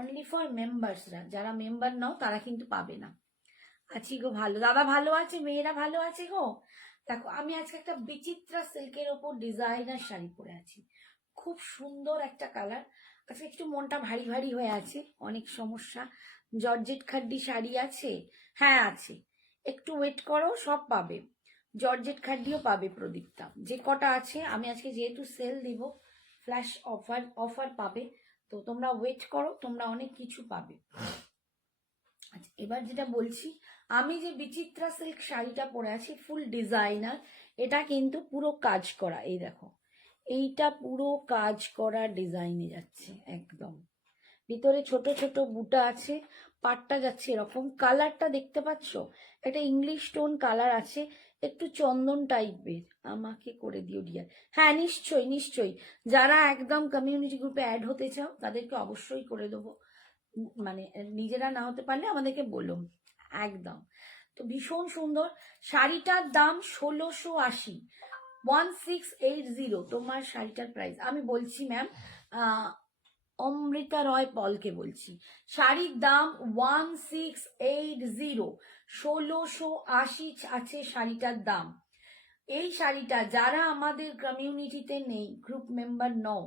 Only for মেম্বার্সরা, যারা member নাও তারা কিন্তু পাবে না। আছি গো ভালো, দাদা ভালো আছে, মেয়েরা ভালো আছে গো। দেখো আমি আজকে একটা বিচিত্রা সিল্কের ওপর ডিজাইনার শাড়ি পরে আছি, খুব সুন্দর একটা কালার। আজকে একটু মনটা ভারী ভারী হয়ে আছে, অনেক সমস্যা। জর্জেট খাড্ডি শাড়ি আছে, হ্যাঁ আছে, একটু ওয়েট করো, সব পাবে। জর্জেট খাড্ডিও পাবে প্রদীপ্তা, যে কটা আছে। আমি আজকে যেহেতু সেল দিব, ফ্ল্যাশ অফার পাবে, তো তোমরা ওয়েট করো, তোমরা অনেক কিছু পাবে। আচ্ছা, এবার যেটা বলছি, আমি যে বিচিত্রা সিল্ক শাড়িটা পরে আছি ফুল ডিজাইনার, এটা কিন্তু পুরো কাজ করা। এই দেখো, এইটা পুরো কাজ করা ডিজাইনে যাচ্ছে একদম। ভিতরে ছোট ছোট বুটা আছে, পাটটা যাচ্ছে এরকম। কালারটা দেখতে পাচ্ছ, একটা ইংলিশ টোন কালার আছে, একটু চন্দন টাইপের। আমাকে করে দিও ডিয়ার। হ্যাঁ নিশ্চয়ই নিশ্চয়ই, যারা একদম কমিউনিটি গ্রুপে অ্যাড হতে চাও তাদেরকে অবশ্যই করে দেবো, মানে নিজেরা না হতে পারলে আমাদেরকে বলো একদম। তো ভীষণ সুন্দর শাড়িটার দাম 1680, 1680 তোমার শাড়িটার প্রাইস। আমি বলছি ম্যাম, অমৃতা রয় পলকে বলছি, শাড়ির দাম 1680, 1680 আছে শাড়িটার দাম। এই শাড়িটা যারা আমাদের কমিউনিটিতে নেই, গ্রুপ মেম্বার নও,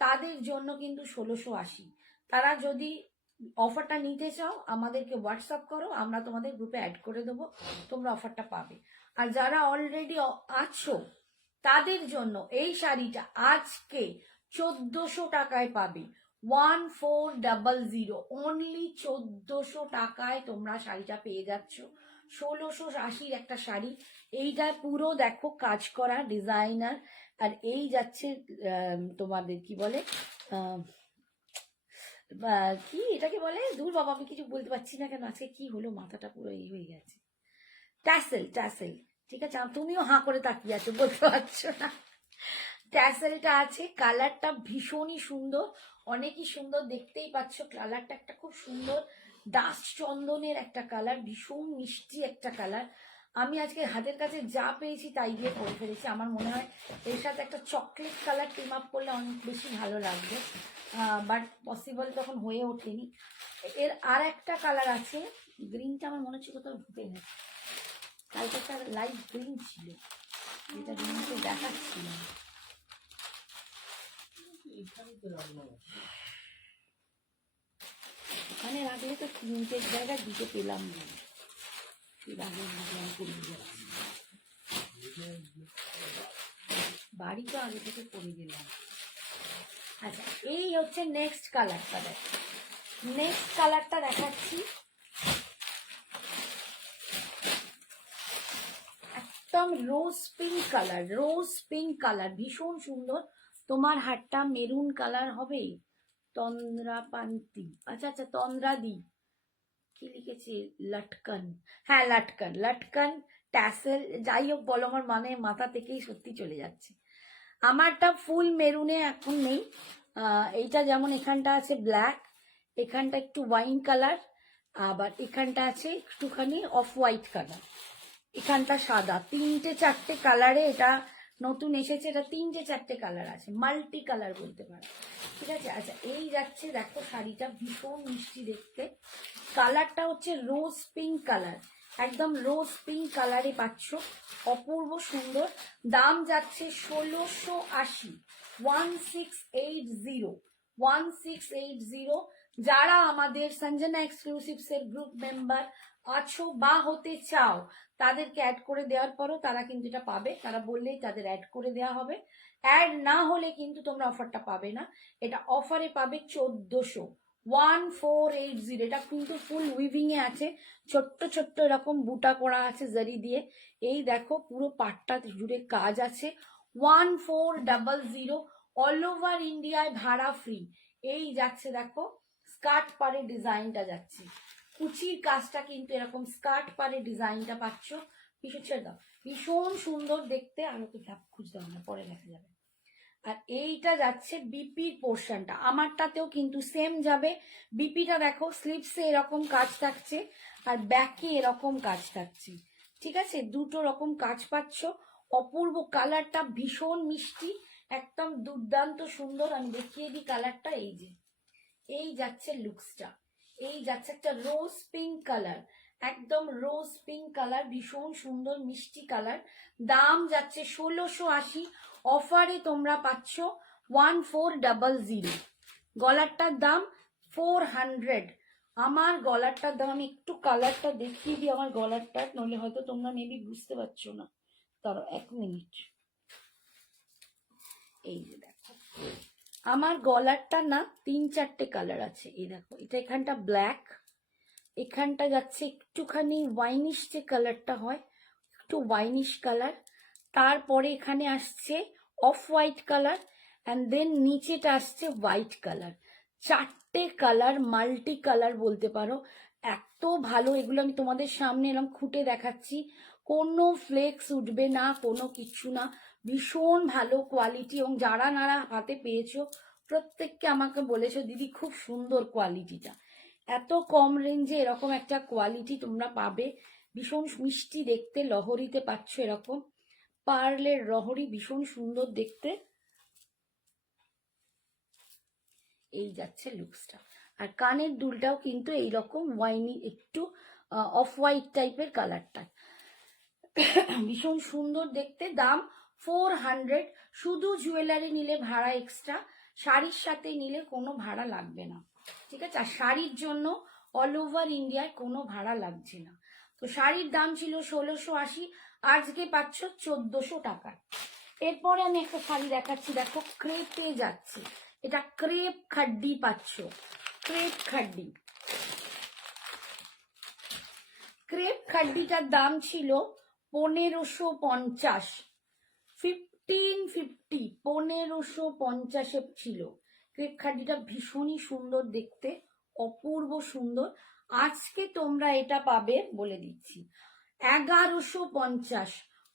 তাদের জন্য কিন্তু 1680। তারা যদি অফারটা নিতে চাও আমাদেরকে হোয়াটসঅ্যাপ করো, আমরা তোমাদের গ্রুপে অ্যাড করে দেবো, তোমরা অফারটা পাবে। আর যারা অলরেডি আছো তাদের জন্য এই শাড়িটা আজকে 1400 টাকায় পাবে, 1400, অনলি 1400 টাকায় তোমরা শাড়িটা পেয়ে যাচ্ছ। 1680 একটা শাড়ি, এইটা পুরো দেখো কাজ করা ডিজাইনার। আর এই যাচ্ছে তোমাদের কি বলে, কি এটাকে বলে, দূর বাবা আমি কিছু বলতে পারছি না কেন, আজকে কি হলো মাথাটা পুরো এই হয়ে গেছে। ট্যাসেল, ট্যাসেল, ঠিক আছে, তুমিও হাঁ করে তাকিয়ে আছো, বলতে পারছো না। ট্যাসেলটা আছে, কালারটা ভীষণই সুন্দর, অনেকই সুন্দর, দেখতেই পাচ্ছ কালারটা একটা খুব সুন্দর ডাস্ট চন্দনের একটা কালার, ভীষণ মিষ্টি একটা কালার। আমি আজকে হাতের কাছে যা পেয়েছি তাই দিয়ে পরে ফেলেছি। আমার মনে হয় এর সাথে একটা চকলেট কালার টিম আপ করলে অনেক বেশি ভালো লাগবে, বাট পসিবল তখন হয়ে ওঠেনি। এর আর একটা কালার আছে, গ্রিনটা আমার মনে হচ্ছে কোথাও ঢুকে গেছে, কালকে একটা লাইট গ্রিন ছিল যেটা গ্রিনকে দেখাচ্ছিল। এখানে রাখলে তো তিনটের জায়গায় দিতে পেলাম না, বাড়ি তো আগে থেকে পড়ে গেলাম। আচ্ছা, এই হচ্ছে নেক্সট কালারটা, দেখো নেক্সট কালারটা দেখাচ্ছি, একদম রোজ পিঙ্ক কালার, রোজ পিঙ্ক কালার, ভীষণ সুন্দর। তোমার হাতটা মেরুন কালার হবে, তন্দ্রাপান্তি, আচ্ছা আচ্ছা তন্দ্রাদি, কি লিখেছি, লটকন, হ্যাঁ লটকন, লটকন ট্যাসেল, যাই হোক বলো, আমার মানে মাথা থেকেই সত্যি চলে যাচ্ছে। আমারটা ফুল মেরুনে এখন নেই, এইটা যেমন এখানটা আছে ব্ল্যাক, এখানটা একটু ওয়াইন কালার, আবার এখানটা আছে একটুখানি অফ হোয়াইট কালার, এখানটা সাদা, তিনটে চারটে কালারে এটা নতুন এসেছে, এটা তিনটে চারটে কালার আছে, মাল্টি কালার বলতে পারো, ঠিক আছে। আচ্ছা, এই যাচ্ছে দেখো শাড়িটা ভীষণ মিষ্টি দেখতে, কালারটা হচ্ছে রোজ পিঙ্ক কালার, একদম রোজ পিঙ্ক কালারে পাচ্ছ, অপূর্ব সুন্দর। দাম যাচ্ছে 1680, 1680, 1680। যারা আমাদের সঞ্জনা এক্সক্লুসিভস এর গ্রুপ মেম্বার আছো বা হতে চাও তাদেরকে অ্যাড করে দেওয়ার পরও তারা কিন্তু এটা পাবে, তারা বললেই তাদের অ্যাড করে দেওয়া হবে। অ্যাড না হলে কিন্তু তোমরা অফারটা পাবে না, এটা অফারে পাবে 1400, 1480। এটা কিন্তু ফুল উইভিং এ আছে, ছোট্ট ছোট্ট এরকম বুটা করা আছে জারি দিয়ে, এই দেখো পুরো পাটটা জুড়ে কাজ আছে। 1400, অল ওভার ইন্ডিয়ায় ভাড়া ফ্রি। এই যাচ্ছে দেখো স্কার্ট পারে ডিজাইনটা যাচ্ছে, কুচির কাজটা কিন্তু এরকম স্কার্ট পারে ডিজাইনটা পাচ্ছ, ভীষণ ছেড়ে দাও, ভীষণ সুন্দর দেখতে। আর তো ঢাক খুঁজতে হবে না, পরে দেখা যাবে। আর এইটা যাচ্ছে বিপির পোর্শনটা, আমারটাতেও কিন্তু সেম যাবে। বিপিটা দেখো স্লিপসে এরকম কাজ থাকছে আর ব্যাকে এরকম কাজ থাকছে, ঠিক আছে, দুটো রকম কাজ পাচ্ছ। অপূর্ব কালারটা ভীষণ মিষ্টি, একদম দুর্দান্ত সুন্দর। আমি দেখিয়ে দিই কালারটা, এই যে এই যাচ্ছে লুকসটা, এই যাচ্ছে একটা রোজ পিঙ্ক কালার, একদম রোজ পিঙ্ক কালার, ভীষণ সুন্দর মিষ্টি কালার। দাম যাচ্ছে 1680, অফারে তোমরা পাচ্ছ 1400। গলারটার দাম 400। আমার গলারটার দাম, আমি একটু কালারটা দেখিয়ে দিই আমার গলারটা, নইলে হয়তো তোমরা মেবি বুঝতে পারছো না। তারও 1 মিনিট। এই যে দেখো আমার গলারটা না 3-4টে কালার আছে। এই দেখো, এটা এখানটা ব্ল্যাক, এখানটা যাচ্ছে একটুখানি ওয়াইনিশ, যে কালারটা হয় একটু ওয়াইনিশ কালার, তারপরে এখানে আসছে off white colour, and then নিচেটা আসছে হোয়াইট কালার। 4টে কালার, মাল্টি কালার বলতে পারো। এত ভালো, এগুলো আমি তোমাদের সামনে এরকম খুঁটে দেখাচ্ছি, কোনো ফ্লেক্স উঠবে না, কোনো কিছু না, ভীষণ ভালো কোয়ালিটি। এবং যারা নারা হাতে পেয়েছো প্রত্যেককে আমাকে বলেছো দিদি খুব সুন্দর কোয়ালিটিটা। এত কম রেঞ্জে এরকম একটা কোয়ালিটি তোমরা পাবে, ভীষণ মিষ্টি দেখতে, লহরিতে পাচ্ছ এরকম পার্লের লহরি, ভীষণ সুন্দর দেখতে। এই যাচ্ছে লুকসটা। আর কানের দুলটাও কিন্তু এইরকম ওয়াইনি, একটু অফ হোয়াইট টাইপের কালারটা, ভীষণ সুন্দর দেখতে। দাম 400। শুধু জুয়েলারি নিলে ভাড়া এক্সট্রা, শাড়ির সাথে নিলে কোনো ভাড়া লাগবে না, ঠিক আছে? আর শাড়ির জন্য অল ওভার ইন্ডিয়ায় কোনো ভাড়া লাগছে না। তো শাড়ির দাম ছিল 1680, আজকে পাচ্ছ 1400 টাকা। এরপরে আমি একটা শাড়ি দেখাচ্ছি, দেখো ক্রেপে যাচ্ছে, এটা ক্রেপ খাড্ডি পাচ্ছ, ক্রেপ খাড্ডি। ক্রেপ খাড্ডিটার দাম ছিল 1550, 1550, 1550 ছিল ক্রেপ খাড্ডিটা। ভীষণই সুন্দর দেখতে, অপূর্ব সুন্দর। আজকে তোমরা এটা পাবে, বলে দিচ্ছি, 1150।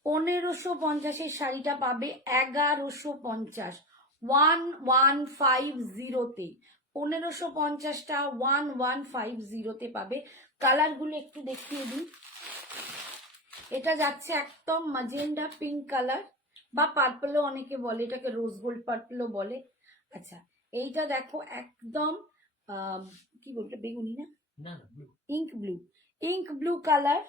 1550-এর শাড়িটা পাবে 1150, 1150-তে। 1550টা 1150-তে পাবে। কালারগুলো একটু দেখিয়ে দিই। এটা যাচ্ছে একদম ম্যাজেন্ডা পিঙ্ক কালার, বা পার্পলও অনেকে বলে, এটাকে রোজ গোল্ড পার্পলও বলে। আচ্ছা, এইটা দেখো একদম কি বলতে, বেগুনি না, ink blue, ink blue colour.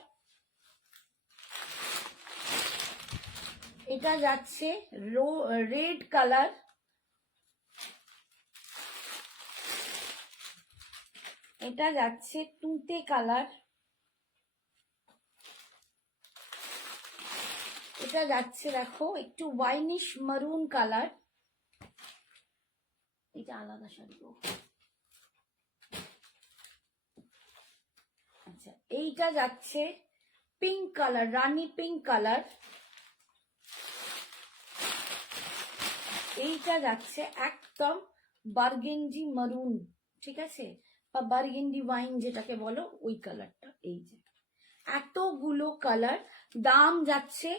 এটা যাচ্ছে রেড কালার, এটা যাচ্ছে তুঁতে কালার, এটা যাচ্ছে দেখো একটু ওয়াইনিশ মারুন কালার। এটা আলাদা শাড়ি। আচ্ছা, এইটা যাচ্ছে পিঙ্ক কালার, রানী পিঙ্ক কালার। এইটা যাচ্ছে একদম বার্গেন্ডি মারুন, ঠিক আছে, বা বার্গেন্ডি ওয়াইন যেটাকে বলো, ওই কালারটা। এই যে এতগুলো কালার, দাম যাচ্ছে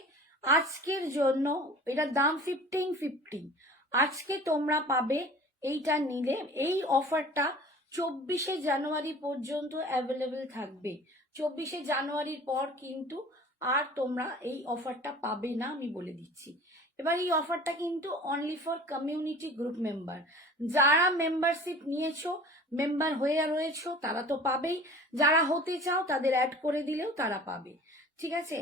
আজকের জন্য, এটার দাম 1550। আজকে তোমরা পাবে এইটা নিলে, এই অফারটা 24শে জানুয়ারি পর্যন্ত অ্যাভেলেবেল থাকবে। 24শে জানুয়ারির পর কিন্তু আর তোমরা এই অফারটা পাবে না, আমি বলে দিচ্ছি। এবার এই অফারটা কিন্তু only for community group member. যারা মেম্বারশিপ নিয়েছো, মেম্বার হয়ে রয়েছো, তারা তো পাবেই। যারা হতে চাও তাদের অ্যাড করে দিলেও তারা পাবে, ঠিক আছে?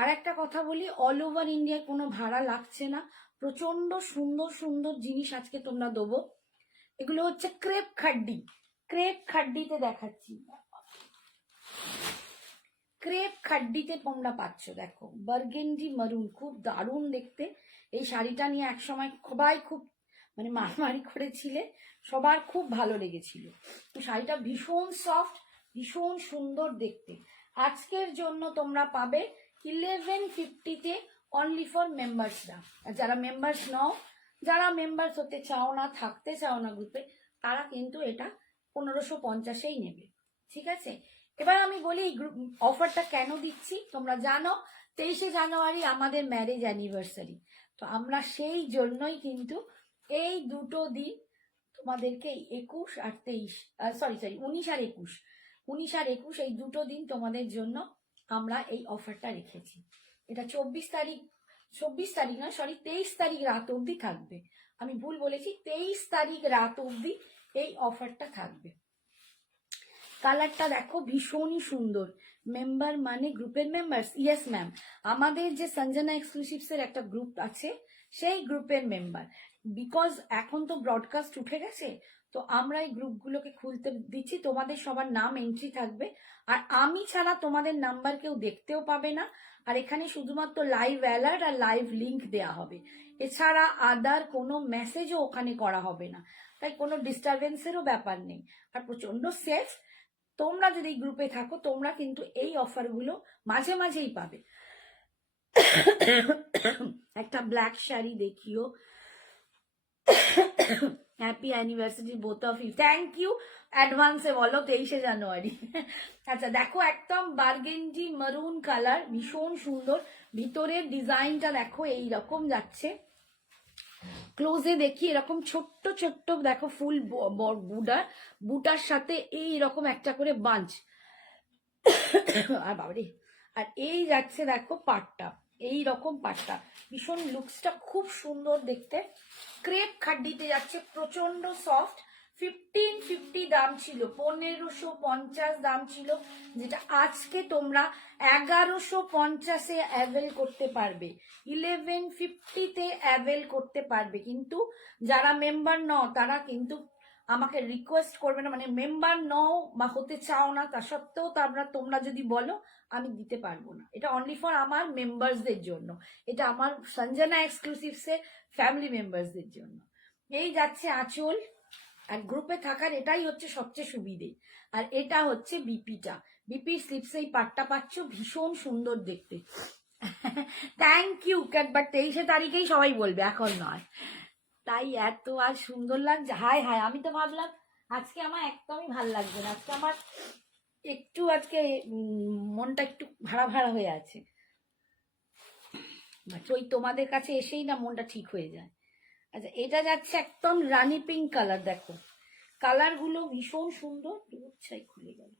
আর একটা কথা বলি, অল ওভার ইন্ডিয়ায় কোনো ভাড়া লাগছে না। প্রচন্ড সুন্দর সুন্দর জিনিস আজকে তোমরা দেবো। এগুলো হচ্ছে ক্রেপ খাড্ডি, ক্রেপ খাড্ডিতে দেখাচ্ছি, ক্রেপ খাড্ডিতে তোমরা পাচ্ছ। দেখো বার্গেন্ডি মারুন, খুব দারুণ দেখতে। এই শাড়িটা নিয়ে একসময় সবাই খুব মানে মারামারি করেছিলে, সবার খুব ভালো লেগেছিল। তো শাড়িটা ভীষণ সফট, ভীষণ সুন্দর দেখতে। আজকের জন্য তোমরা পাবে 1150-তে, অনলি ফর মেম্বার্সরা। আর যারা মেম্বার্স নও, যারা মেম্বার্স হতে চাও না, থাকতে চাও না গ্রুপে, তারা কিন্তু এটা 1550-এই নেবে, ঠিক আছে? এবার আমি বলি এই গ্রুপ অফারটা কেন দিচ্ছি। তোমরা জানো 23শে জানুয়ারি আমাদের ম্যারেজ অ্যানিভার্সারি, তো আমরা সেই জন্যই কিন্তু এই দুটো দিন তোমাদেরকে 21 আর 23, সরি 19 আর 21, 19 আর 21 এই দুটো দিন তোমাদের জন্য আমরা এই অফারটা রেখেছি। এটা 24 তারিখ, 24 তারিখ না, সরি 23 তারিখ রাত অবধি থাকবে। আমি ভুল বলেছি, 23 তারিখ রাত অবধি এই অফারটা থাকবে। কালারটা দেখো ভীষণই সুন্দর। মেম্বার মানে গ্রুপের মেম্বার্স? ইয়েস ম্যাম, আমাদের যে সঞ্জনা এক্সক্লুসিভসের একটা গ্রুপ আছে সেই গ্রুপের মেম্বার। বিকজ এখন তো ব্রডকাস্ট উঠে গেছে, তো আমরা এই গ্রুপগুলোকে খুলতে দিচ্ছি, তোমাদের সবার নাম এন্ট্রি থাকবে, আর আমি ছাড়া তোমাদের নাম্বার কেউ দেখতেও পাবে না। আর এখানে শুধুমাত্র লাইভ অ্যালার্ট আর লাইভ লিংক দেওয়া হবে, এছাড়া আদার কোনো মেসেজও ওখানে করা হবে না, তাই কোনো ডিস্টারবেন্সেরও ব্যাপার নেই। আর প্রচন্ড সেফ। তোমরা যদি গ্রুপে থাকো তোমরা কিন্তু এই অফারগুলো মাঝে মাঝেই পাবে। একটা ব্ল্যাক শাড়ি দেখিও। Happy anniversary both of you. Thank you অ্যাডভান্সে, বলো 23শে জানুয়ারি। আচ্ছা দেখো, একদম বার্গেন্ডি মারুন কালার, ভীষণ সুন্দর। ভিতরের ডিজাইনটা দেখো এইরকম যাচ্ছে, ক্লোজে দেখি এরকম ছোট্ট ছোট্ট দেখো ফুল বুটার সাথে এইরকম একটা করে বাঞ্চ। আর বাবারে, আর এই যাচ্ছে দেখো পাটটা, এই রকম পাটটা, ভীষণ লুকসটা খুব সুন্দর দেখতে। ক্রেপ খাড্ডিতে যাচ্ছে, প্রচন্ড সফট। 1550 দাম ছিল, 1550 দাম ছিল, যেটা আজকে তোমরা 1150-এ অ্যাভেল করতে পারবে, 1150-তে অ্যাভেল করতে পারবে। কিন্তু যারা মেম্বার নও তারা কিন্তু আমাকে রিকোয়েস্ট করবে না, মানে মেম্বার নও বা হতে চাও না, তা সত্ত্বেও তোমরা যদি বলো আমি দিতে পারবো না। এটা অনলি ফর আমার মেম্বারসদের জন্য, এটা আমার সঞ্জনা এক্সক্লুসিভসের ফ্যামিলি মেম্বারসদের জন্য। এই যাচ্ছে আঁচল, আর গ্রুপে থাকার এটাই হচ্ছে সবচেয়ে সুবিধে। আর এটা হচ্ছে বিপিটা, বিপির স্লিপসে এই পাটটা পাচ্ছ, ভীষণ সুন্দর দেখতে। থ্যাংক ইউ, বাট 23শে তারিখেই সবাই বলবে, এখন নয়। তাই এত আর সুন্দর লাগছে। হাই হাই, আমি তো ভাবলাম আজকে আমার একদমই ভাল লাগবে না, আজকে আমার একটু মনটা একটু ভাড়া ভাড়া হয়ে আছে, ওই তোমাদের কাছে এসেই না মনটা ঠিক হয়ে যায়। আচ্ছা এটা যাচ্ছে একদম রানি পিঙ্ক কালার, দেখো কালার গুলো ভীষণ সুন্দর। ছাই খুলে গেল,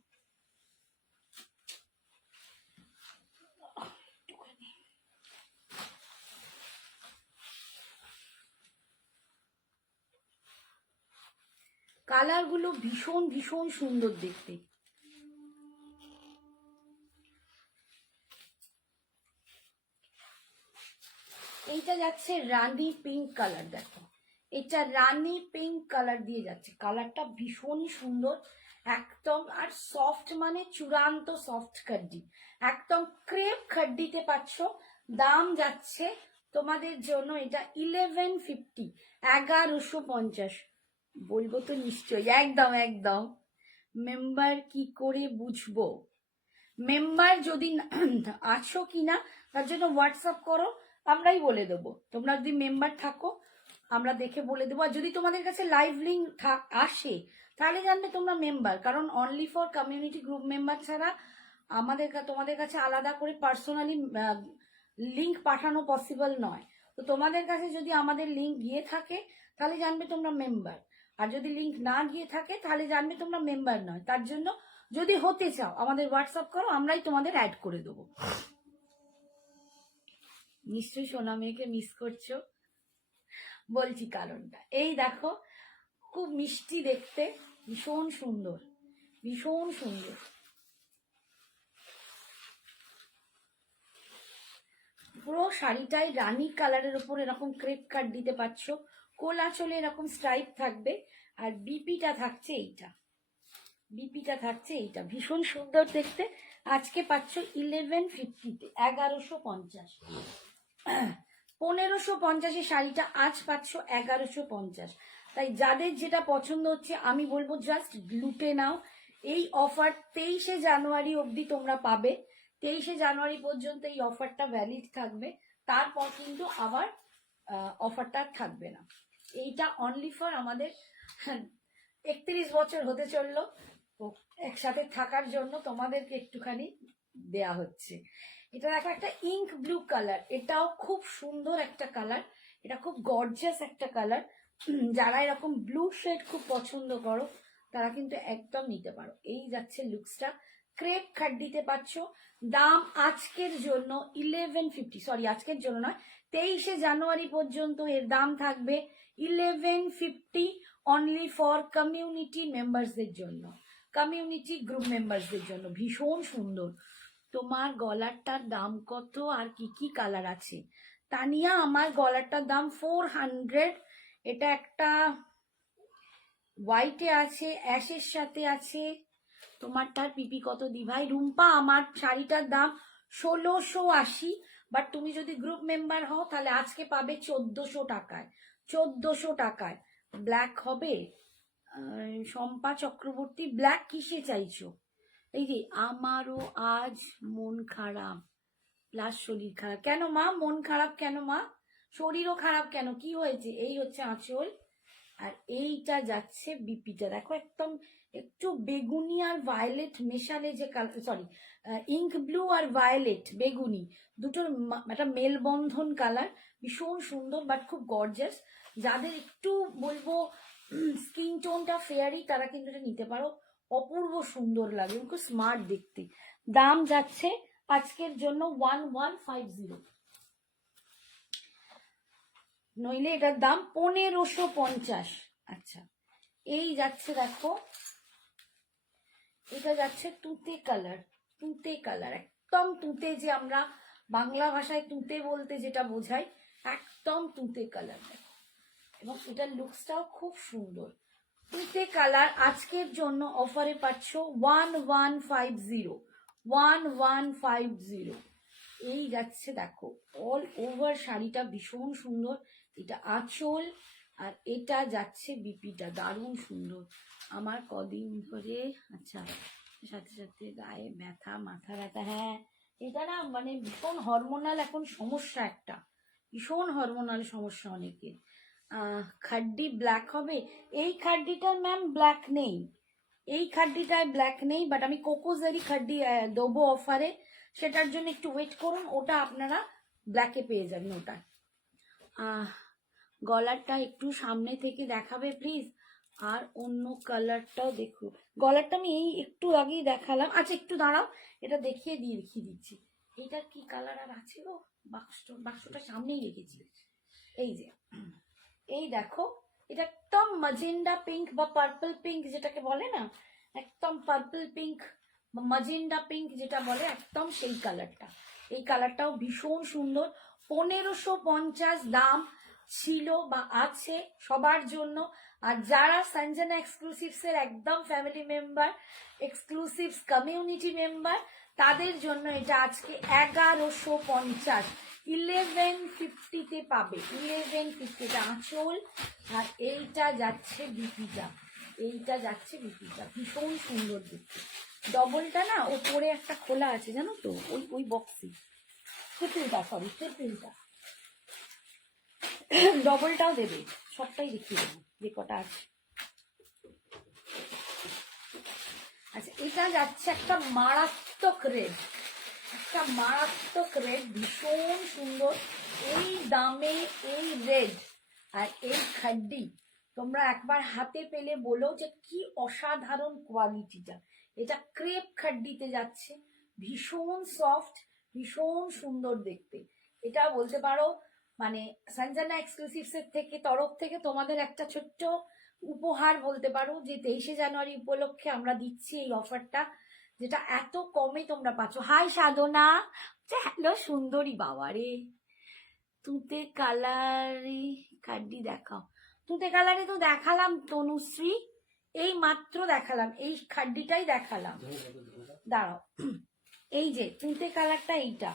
কালার গুলো ভীষণ ভীষণ সুন্দর দেখতে। এইটা যাচ্ছে রানি পিঙ্ক কালার, দেখো এটা রানি পিঙ্ক কালার দিয়ে যাচ্ছে, কালারটা ভীষণই সুন্দর একদম। আর সফট মানে চূড়ান্ত সফট খাড্ডি, একদম ক্রেপ খাড্ডিতে পাচ্ছ। দাম যাচ্ছে তোমাদের জন্য এটা 1150, 1150 বলবো তো নিশ্চয়ই, একদম একদম। মেম্বার কি করে বুঝবো? মেম্বার যদি আছো কিনা তার জন্য হোয়াটসঅ্যাপ করো, আমরাই বলে দেবো। তোমরা যদি মেম্বার থাকো আমরা দেখে বলে দেবো। আর যদি তোমাদের কাছে লাইভ লিঙ্ক আসে তাহলে জানবে তোমরা মেম্বার, কারণ only for community group member ছাড়া তোমাদের কাছে আলাদা করে পার্সোনালি লিঙ্ক পাঠানো পসিবল নয়। তো তোমাদের কাছে যদি আমাদের লিঙ্ক গিয়ে থাকে তাহলে জানবে তোমরা মেম্বার, আর যদি লিঙ্ক না গিয়ে থাকে তাহলে জানবে তোমরা মেম্বার নয়। তার জন্য যদি হতে চাও আমাদের হোয়াটসঅ্যাপ করো, আমরাই তোমাদের অ্যাড করে দেবো। নিশ্চয়ই সোনা মেয়েকে মিস করছো, বলছি কারণটা। এই দেখো খুব মিষ্টি দেখতে, ভীষণ সুন্দর, ভীষণ সুন্দর। পুরো শাড়িটাই রানী কালারের উপর এরকম ক্রেপ কাট দিতে পারছো, কোলা চলে এরকম স্ট্রাইপ থাকবে, আর বিপিটা থাকছে এইটা, বিপিটা থাকছে এইটা, ভীষণ সুন্দর দেখতে। আজকে পাচ্ছ 1150-তে, 1150। 1550 শাড়িটা আজ পাচ্ছ 1150। তাই যাদের যেটা পছন্দ হচ্ছে আমি বলবো জাস্ট লুটে নাও। এই অফার 23শে জানুয়ারি অবধি তোমরা পাবে, 23শে জানুয়ারি পর্যন্ত এই অফারটা ভ্যালিড থাকবে, তারপর কিন্তু আবার অফারটা থাকবে না। এইটা অনলি ফর আমাদের 31 বছর হতে চললো, তো একসাথে থাকার জন্য তোমাদেরকে একটুখানি দেয়া হচ্ছে। এটা দেখো একটা ইঙ্ক ব্লু কালার, এটাও খুব সুন্দর একটা কালার, এটা খুব গর্জিয়াস একটা কালার। যারা এরকম ব্লু শেড খুব পছন্দ করো তারা কিন্তু একদম নিতে পারো। এই যাচ্ছে লুকসটা, ক্রেপ খাড্ডিতে পাচ্ছ। দাম আজকের জন্য 1150, সরি আজকের জন্য নয়, 23শে জানুয়ারি পর্যন্ত এর দাম থাকবে 1150 অনলি ফর কমিউনিটি মেম্বার্সদের জন্য, কমিউনিটি গ্রুপ মেম্বার্সদের জন্য। ভীষণ সুন্দর। তোমার গলারটার দাম কত আর কি কি কালার আছে? তানিয়া, আমার গলারটার দাম 400। এটা একটা হোয়াইটে আছে, অ্যাশের সাথে আছে। তোমারটার পিপি কত দি ভাই? রুম্পা, আমার শাড়িটার দাম 1680, বাট তুমি যদি গ্রুপ মেম্বার হও তাহলে আজকে পাবে 1400 টাকায়। 1400 টাকায় ব্ল্যাক হবে। শম্পা চক্রবর্তী, ব্ল্যাক কিসে চাইছো? এই যে আমারও আজ মন খারাপ প্লাস শরীর খারাপ। কেন মা মন খারাপ কেন মা? শরীরও খারাপ কেন? কি হয়েছে? এই হচ্ছে আঁচল, আর এইটা যাচ্ছে বিপিটা। দেখো একদম একটু বেগুনি আর ভায়োলেট মেশালে যে কালার, সরি ইঙ্ক ব্লু আর ভায়োলেট বেগুনি দুটোর একটা মেলবন্ধন কালার, ভীষণ সুন্দর বাট খুব গর্জাস। যাদের একটু বলবো স্কিন টোনটা ফেয়ারি তারা কিন্তু এটা নিতে পারো, অপূর্ব সুন্দর লাগে, খুব স্মার্ট দেখতে। দাম যাচ্ছে আজকের জন্য 1150, নইলে এটার দাম 1550। আচ্ছা, এই যাচ্ছে দেখো, এটা যাচ্ছে তুঁতে কালার। তুঁতে কালার একদম তুঁতে, যে আমরা বাংলা ভাষায় তুঁতে বলতে যেটা বোঝাই, একদম তুঁতে কালার দেখো, এবং এটার লুকসটাও খুব সুন্দর। তুঁতে কালার আজকের জন্য অফারে পাচ্ছ 1150, 1150। এই যাচ্ছে দেখো, অল ওভার শাড়িটা ভীষণ সুন্দর। এটা আঁচল আর এটা যাচ্ছে বিপিটা, দারুণ সুন্দর। আমার কদিন ধরে, আচ্ছা, সাথে সাথে গায়ে ব্যথা, মাথা ব্যথা, হ্যাঁ এটা না মানে ভীষণ হরমোনাল এখন সমস্যা, একটা ভীষণ হরমোনাল সমস্যা অনেকের। খাড্ডি ব্ল্যাক হবে? এই খাড্ডিটার ম্যাম ব্ল্যাক নেই, এই খাড্ডিটায় ব্ল্যাক নেই, বাট আমি কোকোজারি খাড্ডি দেবো অফারে, সেটার জন্য একটু ওয়েট করুন, ওটা আপনারা ব্ল্যাকে পেয়ে যাবেন ওটা। গলারটা একটু সামনে থেকে দেখাবে প্লিজ, আর অন্য কালারটাও দেখো। গলারটা আমি এই একটু আগেই দেখালাম। আচ্ছা একটু দাঁড়াও, এটা দেখিয়ে দিচ্ছি। এটার কি কালার আর আছে গো? বাক্সটা সামনেই রেখেছি। এই যে, এই দেখো, এটা একদম ম্যাজেন্ডা পিঙ্ক বা পার্পল পিঙ্ক যেটাকে বলে না, একদম পার্পল পিঙ্ক বা ম্যাজেন্ডা পিঙ্ক যেটা বলে, একদম সেই কালারটা। এই কালারটাও ভীষণ সুন্দর। 1550 দাম ছিল বা আছে সবার জন্য। আর যারা সঞ্জনা এক্সক্লুসিভস এর একদম ফ্যামিলি মেম্বার, এক্সক্লুসিভস কমিউনিটি মেম্বার, তাদের জন্য এটা আজকে 1150, 1150-তে পাবে। 1150 আঁচল, আর এইটা যাচ্ছে বিপিটা, এইটা যাচ্ছে বিপিটা, ভীষণ সুন্দর দেখতে। ডবলটা না ওপরে একটা খোলা আছে জানো তো, ওই বক্সে, ট্রিপলটা, সরি ট্রিপলটা, ডবলটাও দেবে, সবটাই দেখিয়ে দেবো যে কটা আছে। আচ্ছা, এটা যাচ্ছে একটা মারাত্মক রেড, একটা মারাত্মক রেড, ভীষণ সুন্দর। এই দামে এই রেড আর এই খাড্ডি তোমরা একবার হাতে পেলে বলো যে কি অসাধারণ কোয়ালিটিটা। এটা ক্রেপ খাড্ডিতে যাচ্ছে, ভীষণ সফট, ভীষণ সুন্দর দেখতে। এটা বলতে পারো মানে সঞ্জনা এক্সক্লুসিভস এর তরফ থেকে তোমাদের একটা ছোট্ট উপহার বলতে পারো, যে 23শে জানুয়ারি উপলক্ষে আমরা দিচ্ছি এই অফারটা, যেটা এত কমে তোমরা পাচ্ছ। হাই সাধনা, হ্যালো সুন্দরী, বাবারে তুতে কালারি খাড্ডি দেখাও। তুতে কালারে তো দেখালাম তনুশ্রী, এই মাত্র দেখালাম, এই খাড্ডিটাই দেখালাম। দাঁড়াও, এই যে তুতে কালারটা, এইটা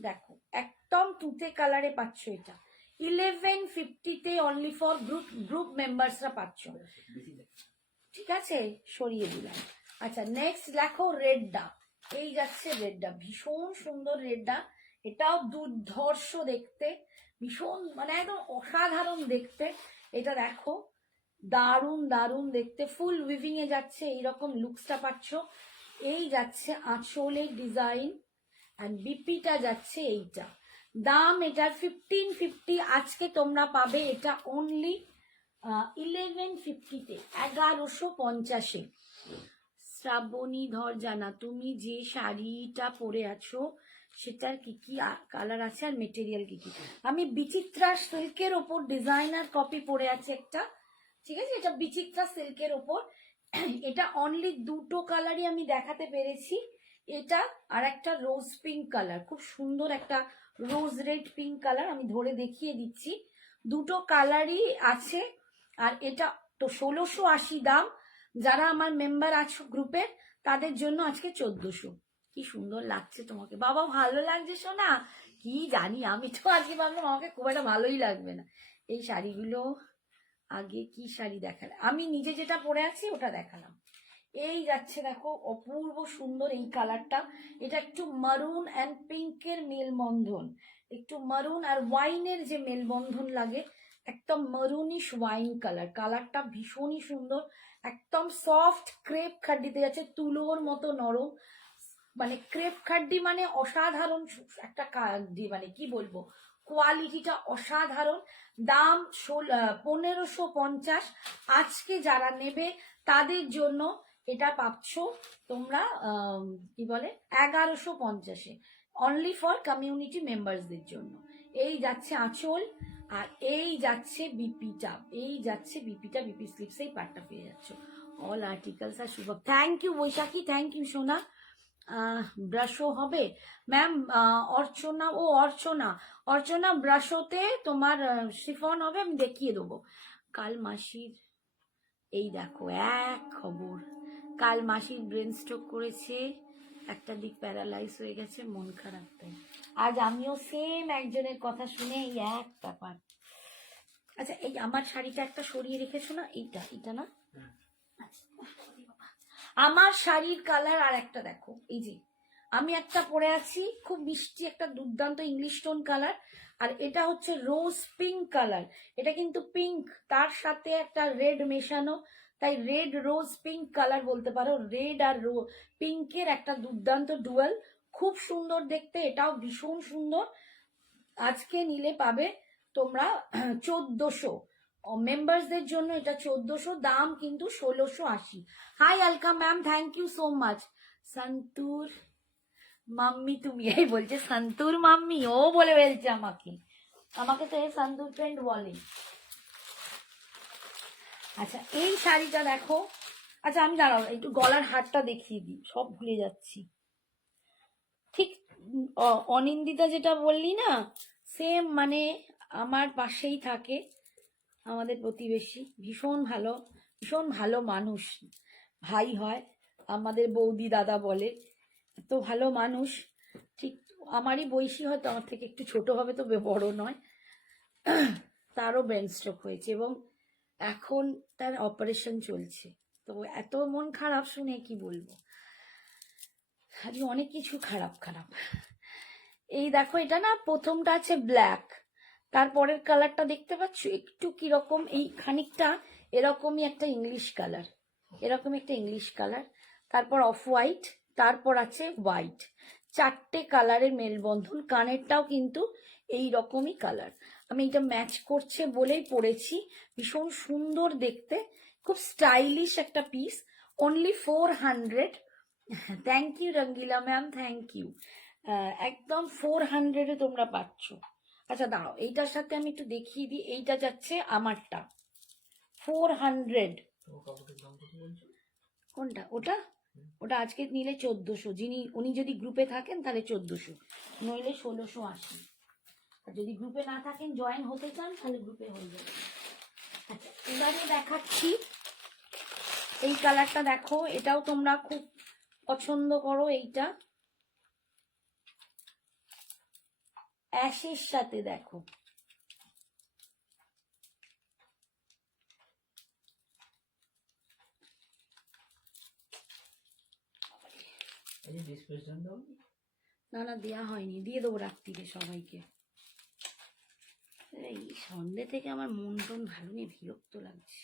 দেখো একদম তুতে কালারে পাচ্ছ। এটা 1150-তে অনলি ফর গ্রুপ মেম্বার্সরা পাচ্ছ, ঠিক আছে, সরিয়ে দিলাম। আচ্ছা নেক্সট দেখো রেডটা, এই যাচ্ছে রেডটা, ভীষণ সুন্দর রেডটা। এটাও দুর্ধর্ষ দেখতে, ভীষণ মানে একদম অসাধারণ দেখতে। এটা দেখো দারুণ দারুণ দেখতে, ফুল উইভিং এ যাচ্ছে, এইরকম লুকসটা পাচ্ছ। এই যাচ্ছে আঁচলের ডিজাইন, আর বিপিটা যাচ্ছে এইটা। দাম এটার 1550, আজকে তোমরা পাবে এটা অনলি 1150-তে, 1150-এ। শ্রাবণী ধর জানা, তুমি যে শাড়িটা পরে আছো সেটার কি কি কালার আছে আর মেটেরিয়াল কি কি। আমি বিচিত্রা সিল্কের ওপর ডিজাইনার কপি পরে আছে একটা, ঠিক আছে, এটা বিচিত্রা সিল্কের ওপর। এটা অনলি দুটো কালারই আমি দেখাতে পেরেছি, এটা আর একটা রোজ পিঙ্ক কালার, খুব সুন্দর একটা রোজ রেড পিঙ্ক কালার, আমি ধরে দেখিয়ে দিচ্ছি, দুটো কালারই আছে। আর এটা তো 1680 দাম, যারা আমার মেম্বার আছো গ্রুপের তাদের জন্য আজকে 1400। কি সুন্দর লাগছে তোমাকে বাবা, ভালো লাগছে শোনা? কি জানি, আমি তো আজকে ভাবলাম আমাকে খুব একটা ভালোই লাগবে না। এই শাড়িগুলো আগে কি শাড়ি দেখালে, আমি নিজে যেটা পরে আছি ওটা দেখালাম। এই যাচ্ছে দেখো অপূর্ব সুন্দর এই কালারটা, এটা একটু মারুন অ্যান্ড পিঙ্কের মেলবন্ধন, একটু মারুন আর ওয়াইনের যে মেলবন্ধন লাগে, একদম মারুনিশ ওয়াইন কালার, কালারটা ভীষণই সুন্দর, একদম সফট ক্রেপ খাড্ডিতে যাচ্ছে, তুলোর মতো নরম, মানে ক্রেপ খাড্ডি মানে অসাধারণ একটা মানে কি বলবো, কোয়ালিটিটা অসাধারণ। দাম 1550। আজকে যারা নেবে তাদের জন্য এটা পাচ্ছ তোমরা কি বলে 1150-এ, অনলি ফর কমিউনিটি মেম্বারসদের জন্য। এই যাচ্ছে আঁচল, আর এই যাচ্ছে বিপিটা, এই যাচ্ছে বিপিটা, বিপি স্লিপস, এই পার্টটা পেয়ে যাচ্ছ। অল আর্টিকেলস আর শুভ। Thank you Baishakhi, thank you সোনা। ব্রাশও হবে ম্যাম, অর্চনা, ও অর্চনা, অর্চনা ব্রাশোতে তোমার শিফন হবে, আমি দেখিয়ে দেবো। কাল মাসির এই দেখো এক খবর, কাল মাসির ব্রেন স্ট্রোক করেছে, একটা দিক প্যারালাইজ হয়ে গেছে, মন খারাপ তাই। আজ আমিও সেম একজনের কথা শুনে এই এক ব্যাপার। আচ্ছা এই আমার শাড়িটা একটা সরিয়ে রেখেছো না, এইটা, এটা না, আমার শাড়ির কালার আর একটা দেখো, এই যে আমি একটা পরে আছি খুব মিষ্টি একটা দুর্দান্ত ইংলিশ টোন কালার, আর এটা হচ্ছে রোজ পিঙ্ক কালার, এটা কিন্তু পিঙ্ক তার সাথে একটা রেড মেশানো, তাই রেড রোজ পিঙ্ক কালার বলতে পারো, রেড আর পিঙ্কের একটা দুর্দান্ত ডুয়াল, খুব সুন্দর দেখতে, এটাও ভীষণ সুন্দর। আজকে নিলে পাবে তোমরা 1400, মেম্বারসদের জন্য এটা 1400, দাম কিন্তু 1680। Hi Alka ma'am, thank you so much. Santur mummy তুমি, এই বলছে সন্তুর মাম্মি, ও বলে ফেলছে আমাকে, আমাকে তো এই সন্তুর ফ্রেন্ড বলে। আচ্ছা এই শাড়িটা দেখো, আচ্ছা আমি দাঁড়াও একটু গলার হারটা দেখিয়ে দিই, সব ভুলে যাচ্ছি। ঠিক অনিন্দিতা যেটা বললি না, সেম, মানে আমার পাশেই থাকে, আমাদের প্রতিবেশী, ভীষণ ভালো, ভীষণ ভালো মানুষ, ভাই হয়, আমাদের বৌদি দাদা বলে, এত ভালো মানুষ, ঠিক আমারই বয়সী, হয়তো আমার থেকে একটু ছোট হবে, তবে বড় নয়। তারও ব্রেন স্ট্রোক হয়েছে এবং এখন তার অপারেশন চলছে, তো এত মন খারাপ শুনে কি বলবো, আজ অনেক কিছু খারাপ খারাপ। এই দেখো এটা না, প্রথমটা আছে ব্ল্যাক, তারপরের কালারটা দেখতে পাচ্ছ একটু কিরকম, এই খানিকটা এরকমই একটা ইংলিশ কালার, এরকম একটা ইংলিশ কালার, তারপর অফ হোয়াইট, তারপর আছে হোয়াইট, চারটে কালারের মেলবন্ধন, কানেরটাও কিন্তু এই রকমই কালার, আমি এটা ম্যাচ করছে বলেই পরেছি, ভীষণ সুন্দর দেখতে, খুব স্টাইলিশ একটা piece, only 400। Thank you Rangila ma'am, thank you, একদম 400-এ তোমরা পাচ্ছ। আচ্ছা দাঁড়াও এইটার সাথে আমি একটু দেখিয়ে দিই, এইটা যাচ্ছে আমারটা 400। কোনটা ওটা? ওটা আজকে নিলে 1400, উনি যদি গ্রুপে থাকেন তাহলে 1400, নইলে 1680, আর যদি গ্রুপে না থাকেন জয়েন হতে চান তাহলে গ্রুপে হয়ে যাবে। আচ্ছা এবারে দেখাচ্ছি এই কালারটা, দেখো এটাও তোমরা খুব পছন্দ করো, এইটা অ্যাশের সাথে, দেখো না না দেওয়া হয়নি, দিয়ে দেবো রাত্রিরে সবাইকে। এই সন্ধ্যে থেকে আমার মন টন ভালো নেই, বিরক্ত লাগছে।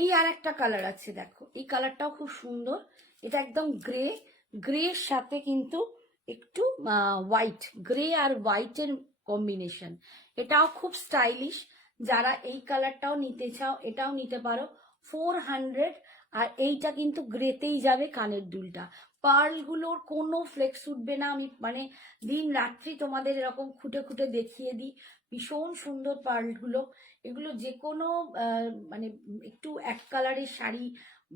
এই আর একটা কালার আছে, দেখো এই কালারটাও খুব সুন্দর, এটা একদম গ্রে, গ্রের সাথে কিন্তু একটু হোয়াইট, গ্রে আর হোয়াইটের কম্বিনেশন। এটাও খুব স্টাইলিশ। যারা এই কালারটাও নিতে চাও এটাও নিতে পারো, 400। আর এইটা কিন্তু গ্রেতেই যাবে কানের দুলটা। পার্লগুলোর কোনো ফ্লেক্স উঠবে না, আমি মানে দিন রাত্রি তোমাদের এরকম খুঁটে খুঁটে দেখিয়ে দিই। ভীষণ সুন্দর পার্লগুলো। এগুলো যে কোনো মানে একটু এক কালারের শাড়ি,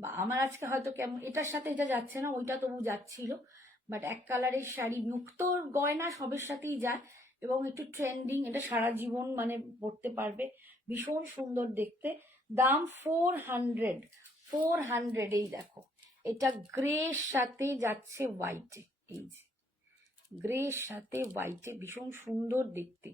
বা আমার আজকে হয়তো কেমন এটার সাথে এটা যাচ্ছে না, ওইটা তবু যাচ্ছিল, বাট এক কালারের শাড়ি মুক্ত গয়না সবের সাথেই যায়, এবং একটু ট্রেন্ডিং, এটা সারা জীবন মানে পরতে পারবে, ভীষণ সুন্দর দেখতে। দাম 400, 400। এই দেখো, এটা গ্রের সাথে যাচ্ছে হোয়াইটে, এই যে গ্রের সাথে হোয়াইটে, ভীষণ সুন্দর দেখতে।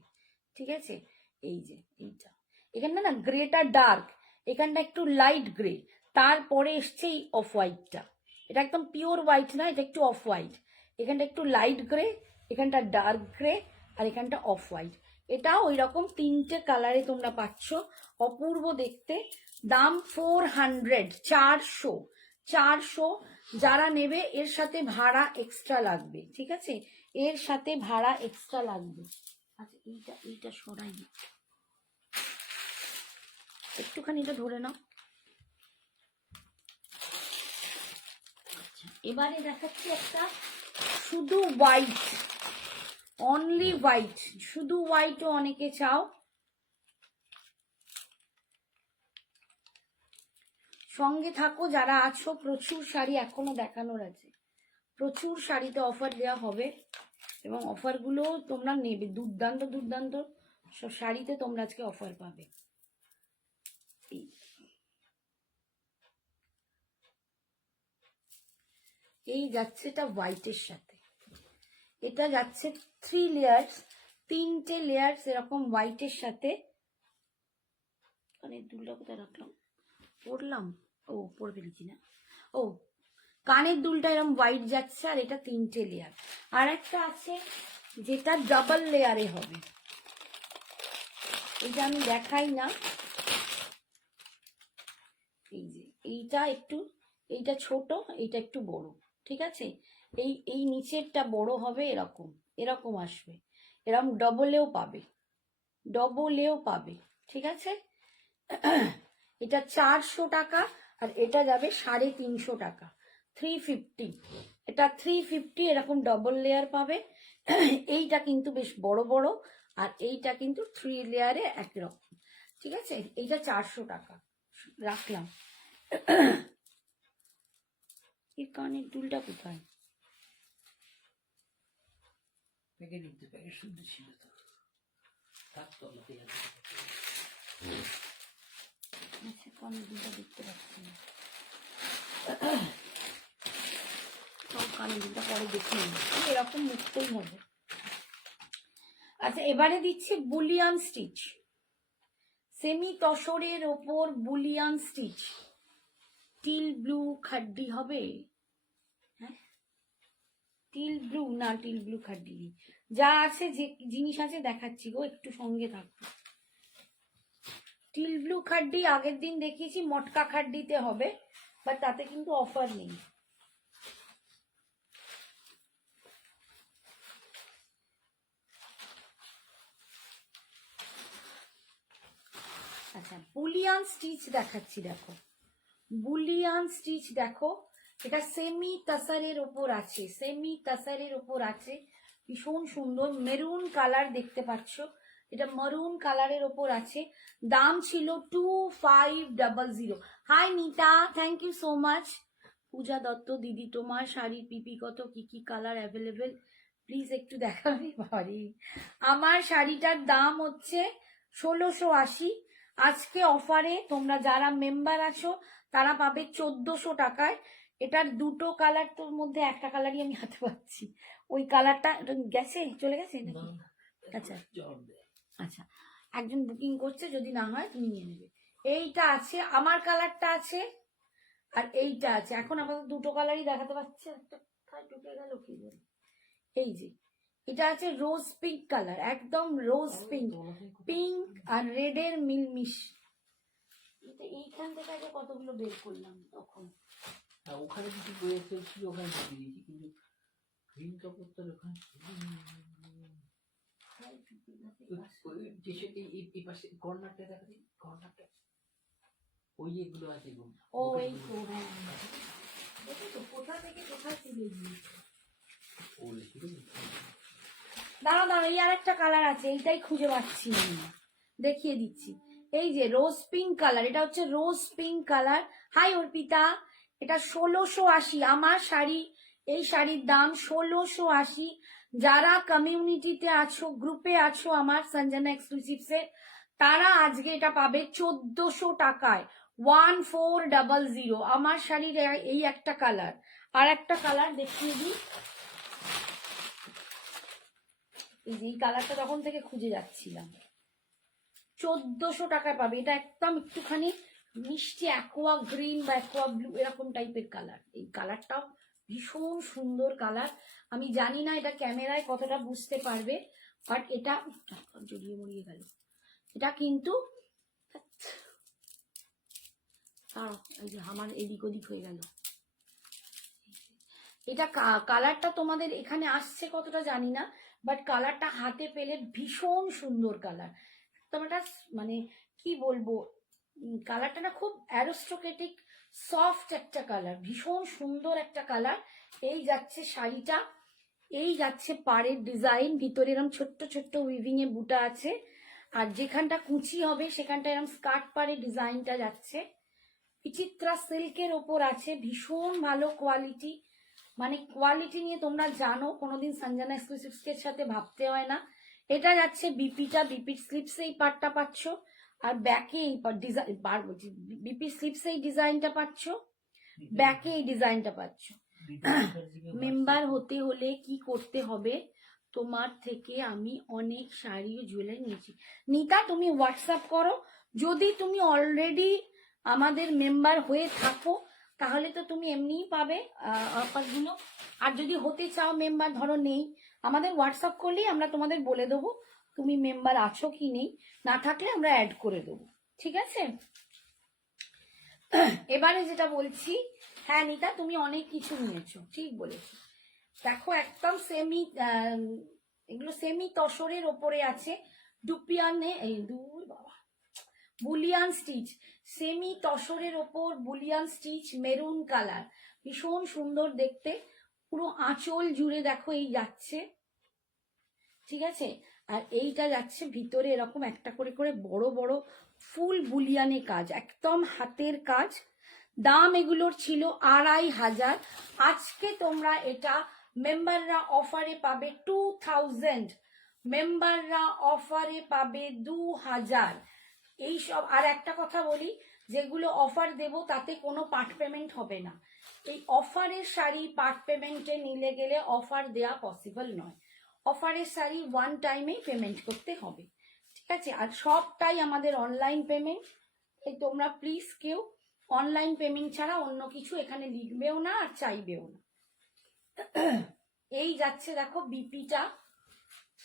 ঠিক আছে, এই যে এইটা, এখানটা না গ্রেটা ডার্ক, এখানটা একটু লাইট গ্রে, তারপরে এসছে এই অফ হোয়াইটটা। এটা একদম পিওর হোয়াইট না, এটা একটু অফ হোয়াইট। এখানটা একটু লাইট গ্রে, এখানটা ডার্ক গ্রে, আর এখানটা অফ হোয়াইট। এটাও ওই রকম 3টে কালারে তোমরা পাচ্ছ, অপূর্ব দেখতে। দাম 400, 400, 400। যারা নেবে এর সাথে ভাড়া এক্সট্রা লাগবে, ঠিক আছে, এর সাথে ভাড়া এক্সট্রা লাগবে। আচ্ছা এইটা সরাই, একটুখানি এটা ধরে নাও। আচ্ছা, এবারে দেখাচ্ছি একটা শুধু হোয়াইট, অনলি হোয়াইট, শুধু হোয়াইটও অনেকে চাও। সঙ্গে থাকো যারা আছো, প্রচুর শাড়ি এখনো দেখানোর আছে, প্রচুর শাড়িতে অফার দেওয়া হবে, এবং অফারগুলো তোমরা নেবে, দুর্দান্ত দুর্দান্ত সব শাড়িতে তোমরা আজকে অফার পাবে। এই যাচ্ছে এটা হোয়াইটের সাথে, এটা যাচ্ছে 3 লেয়ার্স, 3টে লেয়ার্স এরকম হোয়াইটের সাথে। কানের দুলটা কোথায় রাখলাম, পরলাম, ও পরে ফেলেছি না, ও কানের দুলটা এরকম হোয়াইট যাচ্ছে, আর এটা 3টে লেয়ার। আর একটা আছে যেটা ডাবল লেয়ারে হবে, এটা আমি দেখাই না। এই যে এইটা একটু, এইটা ছোট, এইটা একটু বড়, ঠিক আছে। এই নিচেরটা বড় হবে, এরকম এরকম আসবে, এরকম ডবলেও পাবে, ডবলেও পাবে, ঠিক আছে। এটা 400 টাকা, আর এটা যাবে 350 টাকা, 350। এটা 350, এরকম ডবল লেয়ার পাবে। এইটা কিন্তু বেশ বড় বড়, আর এইটা কিন্তু 3 লেয়ারে একরকম, ঠিক আছে। এইটা 400 টাকা রাখলাম। এই কানের দুলটা কোথায়, শুদ্ধ ছিল তো, কানের দুলটা দেখতে পাচ্ছি না, কানের দুলটা পরে দেখে নিই, এরকম মুখতেই হবে। আচ্ছা, এবারে দিচ্ছি বুলিয়ান স্টিচ, সেমি তসরের ওপর বুলিয়ান স্টিচ, টিল ব্লু খাড্ডি হবে, হ্যাঁ টিল ব্লু না, টিল ব্লু খাড্ডি নেই, যা আছে যে জিনিস আছে দেখাচ্ছি গো, একটু সঙ্গে থাকবে। টিল ব্লু খাড্ডি আগের দিন দেখিয়েছি, মটকা খাড্ডিতে হবে, বাট তাতে কিন্তু অফার নেই। আচ্ছা, বুলিয়ান স্টিচ দেখাচ্ছি, দেখো বুলিয়ান স্টিচ দেখো, এটা সেমি তাসারের ওপর আছে, সেমি তাসারের ওপর আছে, ভীষণ সুন্দর মেরুন কালার দেখতে পাচ্ছ, এটা মেরুন কালারের ওপর আছে। দাম ছিল 2500। Hi Nita, thank you so much. Puja Dutta দিদি, তোমার শাড়ির পিপি কত, কি কি কালার অ্যাভেলেবেল, প্লিজ একটু দেখাবি। বাড়ি আমার শাড়িটার দাম হচ্ছে 1680। আজকে অফারে তোমরা যারা মেম্বার আছো তারা পাবে 1400 টাকায়। এটার দুটো কালার, তোর মধ্যে একটা কালারই আমি হাতে পাচ্ছি, ওই কালারটা গেছে, চলে গেছে নাকি? আচ্ছা আচ্ছা, একজন বুকিং করছে, যদি না হয় তুমি নিয়ে নেবে। এইটা আছে, আমার কালারটা আছে, আর এইটা আছে। এখন আপাতত দুটো কালারই দেখাতে পাচ্ছে, একটা কোথায় ঢুকে গেল কি বলে। এই যে এটা আছে রোজ পিঙ্ক কালার, একদম রোজ পিঙ্ক, পিঙ্ক আর রেড এর মিলমিশ। এটা এইখান থেকে আগে কতগুলো বের করলাম তখন, ওখানে কিছু বইয়ে ছিল, ওখানে ঢুকিয়ে দিয়েছি, কিন্তু গ্রিন কাপড়টার ওখানে এই পাশে কর্নারটা দেখা যায়, কর্নারটা ওই এগুলো আছে গো। ও এই তো, হ্যাঁ দেখো তো কোথা থেকে কোথায় তুলে দিয়েছে। ও লিখে দেবে। দাঁড়াও দাঁড়াও, এই আর একটা কালার আছে, এইটাই খুঁজে পাচ্ছি আমি, দেখিয়ে দিচ্ছি। এই যে রোজ পিঙ্ক কালার, এটা হচ্ছে rose pink colour. Hi Arpita, এটা 1680। আমার শাড়ি, এই শাড়ির দাম 1680। যারা কমিউনিটিতে আছো, গ্রুপে আছো আমার সঞ্জনা এক্সক্লুসিভসের, তারা আজকে এটা পাবে 1400 টাকায়। 1400। আমার শাড়ির এই একটা কালার। আর একটা কালার দেখিয়ে দিই, এই যে এই কালারটা তখন থেকে খুঁজে যাচ্ছিলাম, 1400 টাকায় পাবে। এটা একদম একটুখানি মিষ্টি অ্যাকোয়া গ্রিন বা অ্যাকোয়া ব্লু এরকম টাইপের কালার। এই কালারটাও ভীষণ সুন্দর কালার। আমি জানি না এটা ক্যামেরায় কতটা বুঝতে পারবে, বাট এটা জড়িয়ে মরিয়ে গেল। এটা কিন্তু এই যে আমার এদিক ওদিক হয়ে গেল। এটা কালারটা তোমাদের এখানে আসছে কতটা জানি না, বাট কালারটা হাতে পেলে ভীষণ সুন্দর কালার। একদম একটা মানে কি বলবো, কালারটা না খুব অ্যারিস্টোক্রেটিক সফট একটা কালার, ভীষণ সুন্দর একটা কালার। এই যাচ্ছে শাড়িটা, এই যাচ্ছে পাড়ের ডিজাইন, ভিতরে এরকম ছোট্ট ছোট্ট উইভিং এ বুটা আছে, আর যেখানটা কুচি হবে সেখানটা এরকম স্কার্ট পাড়ের ডিজাইনটা যাচ্ছে। বিচিত্রা সিল্কের ওপর আছে, ভীষণ ভালো কোয়ালিটি। মানে কোয়ালিটি নিয়ে তোমরা জানো, কোনোদিন সঞ্জনা এক্সক্লুসিভসের সাথে ভাবতে হয় না। এটা যাচ্ছে বিপিটা, বিপির স্লিপসে এই পার্টটা পাচ্ছ, আর ব্যাকে এই ডিজাইন, বলছি বিপি স্লিপসে এই ডিজাইনটা পাচ্ছ, ব্যাকে এই ডিজাইনটা পাচ্ছ। মেম্বার হতে হলে কি করতে হবে, তোমার থেকে আমি অনেক শাড়ি ও জুয়েলারি নিয়েছি। নিতা তুমি হোয়াটসঅ্যাপ করো, যদি তুমি অলরেডি আমাদের মেম্বার হয়ে থাকো তাহলে তো তুমি এমনিই পাবে অফারগুলো। আর যদি হতে চাও মেম্বার, ধরো নেই, আমাদের হোয়াটসঅ্যাপ করলেই আমরা তোমাদের বলে দেবো তুমি মেম্বার আছো কি নেই, না থাকলে আমরা অ্যাড করে দেবো, ঠিক আছে। এবারে যেটা বলছি, হ্যাঁ নিতা তুমি অনেক কিছু নিয়েছো, ঠিক বলেছো। দেখো একদম সেমি, এগুলো সেমি তসরের ওপরে আছে, ডুপিয়ানে এই দূর বাবা, বুলিয়ান স্টিচ, সেমি তসরের ওপর বুলিয়ান স্টিচ, মেরুন কালার, ভীষণ সুন্দর দেখতে। পুরো আঁচল জুড়ে দেখো এই যাচ্ছে, ঠিক আছে। আর এইটা যাচ্ছে ভিতরে এরকম একটা করে করে বড় বড় ফুল বুলিয়ানে কাজ, একদম হাতের কাজ। দাম এগুলোর ছিল 2500। আজকে তোমরা এটা মেম্বাররা অফারে পাবে 2000, মেম্বাররা অফারে পাবে 2000। এইসব, আর একটা কথা বলি, যেগুলো অফার দেব তাতে কোনো পার্ট পেমেন্ট হবে না। এই অফারের শাড়ি পার্ট পেমেন্টে নিলে গেলে অফার দেওয়া পসিবল নয়। অফারের শাড়ি ওয়ান টাইমেই পেমেন্ট করতে হবে, ঠিক আছে। আর সবটাই আমাদের অনলাইন পেমেন্ট, এই তোমরা প্লিজ কেউ অনলাইন পেমেন্ট ছাড়া অন্য কিছু এখানে লিখবেও না আর চাইবেও না। এই যাচ্ছে দেখো বিপিটা,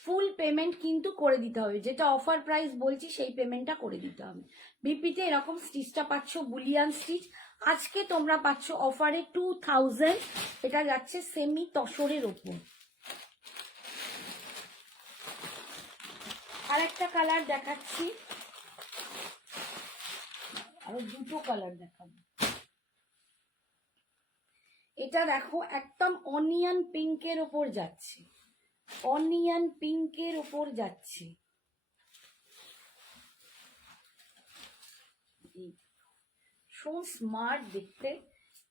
ফুল পেমেন্ট কিন্তু করে দিতে হবে, যেটা অফার প্রাইস বলছি সেই পেমেন্টটা করে দিতে হবে। বিপিতে এরকম স্টিচটা পাচ্ছ বুলিয়ান স্টিচ, আজকে তোমরা পাচ্ছ অফারে 2000। এটা যাচ্ছে সেমি তসরের ওপর। আর একটা কালার দেখাচ্ছি, আরো দুটো কালার দেখাবো। এটা দেখো একদম অনিয়ন পিঙ্কের ওপর যাচ্ছে, অনিয়ন পিঙ্কের ওপর যাচ্ছে। ভীষণ স্মার্ট দেখতে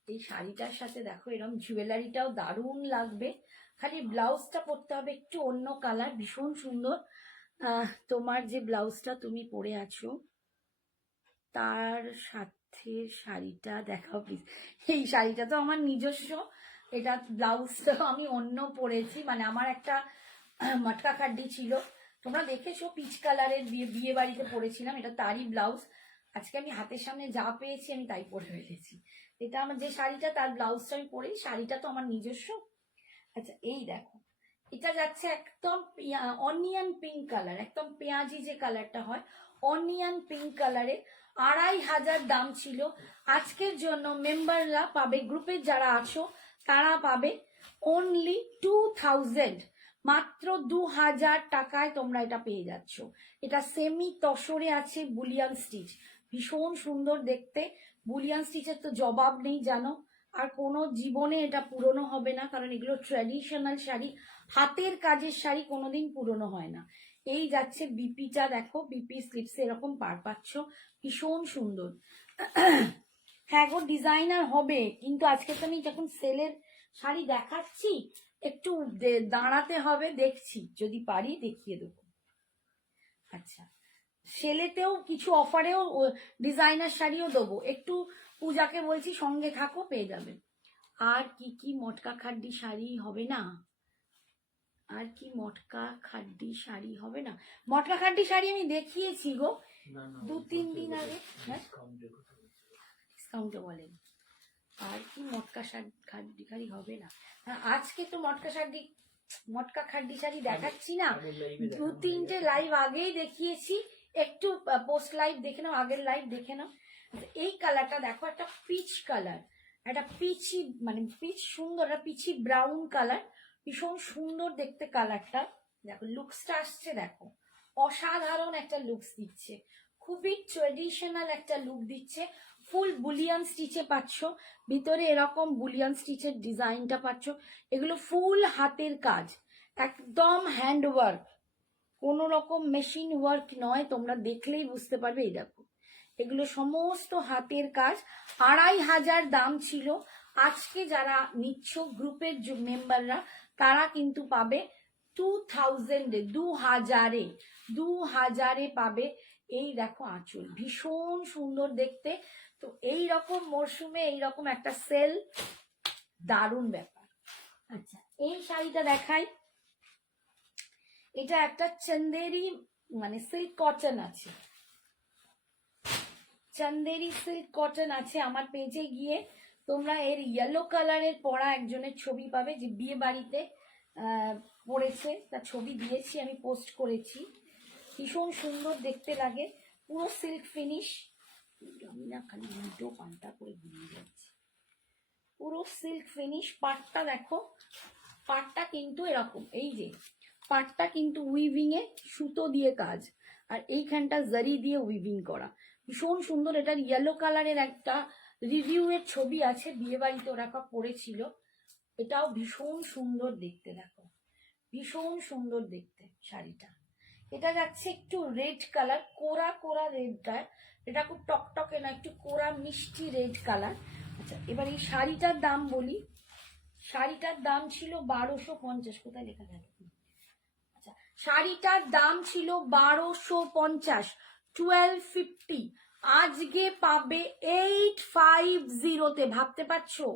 এই শাড়িটার সাথে, দেখো এরকম জুয়েলারিটাও দারুণ লাগবে। খালি ব্লাউজটা পরতে হবে একটু অন্য কালার, ভীষণ সুন্দর। তোমার যে ব্লাউজটা তুমি পরে আছো তার সাথে শাড়িটা দেখাও প্লিজ। এই শাড়িটা তো আমার নিজস্ব, এটা ব্লাউজটা আমি অন্য পরেছি, মানে আমার একটা মটকা খাড্ডি ছিল, তোমরা দেখেছো পিচ কালারের, বিয়ে বাড়িতে পরেছিলাম, এটা তারই ব্লাউজ। আজকে আমি হাতের সামনে যা পেয়েছি আমি তাই পরে ফেলেছি। এটা আমার যে শাড়িটা তার ব্লাউজটা আমি পরেই, শাড়িটা তো আমার নিজস্ব। আচ্ছা এই দেখো, এটা যাচ্ছে একদম অনিয়ন পিঙ্ক কালার, একদম পেঁয়াজি যে কালারটা হয়, অনিয়ন পিঙ্ক কালারে। 2500 দাম ছিল। আজকের জন্য মেম্বাররা পাবে, গ্রুপের যারা আছো তারা পাবে অনলি 2000, মাত্র 2000 টাকায় তোমরা এটা পেয়ে যাচ্ছ। এটা সেমি তসরে আছে বুলিয়ান স্টিচ, ভীষণ সুন্দর দেখতে। বুলিয়ান স্টিচের তো জবাব নেই জানো, আর কোনো জীবনে এটা পুরনো হবে না, কারণ এগুলো ট্র্যাডিশনাল শাড়ি, হাতের কাজের শাড়ি, কোনোদিন পুরনো হয় না। এই যাচ্ছে বিপিটা, দেখো বিপি স্লিপসে এরকম পার পাচ্ছ, ভীষণ সুন্দর। হ্যাঁ গো ডিজাইনার হবে, কিন্তু আজকে তো আমি যখন সেলের শাড়ি দেখাচ্ছি একটু দাঁড়াতে হবে, দেখছি যদি পারি দেখিয়ে দেবো। আচ্ছা, সেলেতেও কিছু অফারেও ডিজাইনার শাড়িও দেবো, একটু পূজাকে বলছি সঙ্গে থাকো, পেয়ে যাবে। আর কি কি মটকা খাড্ডি শাড়ি হবে না, আর কি মটকা খাড্ডি শাড়ি হবে না? মটকা খাড্ডি শাড়ি আমি দেখিয়েছি গো 2-3 দিন আগে। হ্যাঁ ডিসকাউন্টে বলেন। আর কি মটকা খাড্ডি শাড়ি হবে না? আজকে তো মটকা খাড্ডি শাড়ি দেখাচ্ছি না, 2-3টে লাইভ আগেই দেখিয়েছি, একটু পোস্ট লাইভ দেখে নাও, আগের লাইভ দেখে নাও। এই কালারটা দেখো, একটা পিচ কালার, একটা পিচি মানে পিচ সুন্দর, একটা পিচি ব্রাউন কালার, ভীষণ সুন্দর দেখতে কালারটা। দেখো লুকসটা আসছে, দেখো অসাধারণ একটা লুকস দিচ্ছে, খুবই ট্রেডিশনাল একটা লুক দিচ্ছে। ফুল বুলিয়ান স্টিচে পাচ্ছ, ভিতরে এরকম বুলিয়ান স্টিচের ডিজাইনটা পাচ্ছ, এগুলো ফুল হাতের কাজ, একদম হ্যান্ড ওয়ার্ক, কোনো রকম মেশিন ওয়ার্ক নয়, তোমরা দেখলেই বুঝতে পারবে। এই দেখো এগুলো সমস্ত হাতের কাজ। 2500 দাম ছিল, আজকে যারা নিচ্ছ গ্রুপের মেম্বাররা তারা কিন্তু পাবে 2000-এ, 2000-এ পাবে। এই দেখো আঁচল, ভীষণ সুন্দর দেখতে। তো এই রকম মরশুমে এইরকম একটা সেল, দারুণ ব্যাপার। আচ্ছা এই শাড়িটা দেখাই, এটা একটা চন্দেরি মানে সিল্ক কটন আছে, চন্দেরি সিল্ক কটন আছে। আমার পেজে গিয়ে তোমরা এর ইয়েলো কালারের পরা একজনের ছবি পাবে, যে বিয়ে বাড়িতে পরেছে, তার ছবি দিয়েছি আমি, পোস্ট করেছি, ভীষণ সুন্দর দেখতে লাগে, পুরো সিল্ক ফিনিশ। আমি না খালি উল্টো পাল্টা করে ঘুরিয়ে যাচ্ছি, পুরো সিল্ক ফিনিশ। পাটটা দেখো, পাটটা কিন্তু এরকম, এই যে পাটটা কিন্তু উইভিং এ সুতো দিয়ে কাজ, আর এইখানটা জারি দিয়ে উইভিং করা, ভীষণ সুন্দর। এটার ইয়েলো কালারের একটা রিভিউ এর ছবি আছে, বিয়ে বাড়িতে ওরা পরেছিল, এটাও ভীষণ সুন্দর দেখতে, দেখো ভীষণ সুন্দর দেখতে শাড়িটা। এটা যাচ্ছে একটু রেড কালার, কোরা কোরা রেডটা, এটা খুব টকটকে না, একটু কোরা মিষ্টি রেড কালার। আচ্ছা এবার এই শাড়িটার দাম বলি, শাড়িটার দাম ছিল 1250, কোথায় লেখা গেল? আচ্ছা শাড়িটার দাম ছিল 1250, 1250, আজকে পাবে 850-তে, ভাবতে পারছো?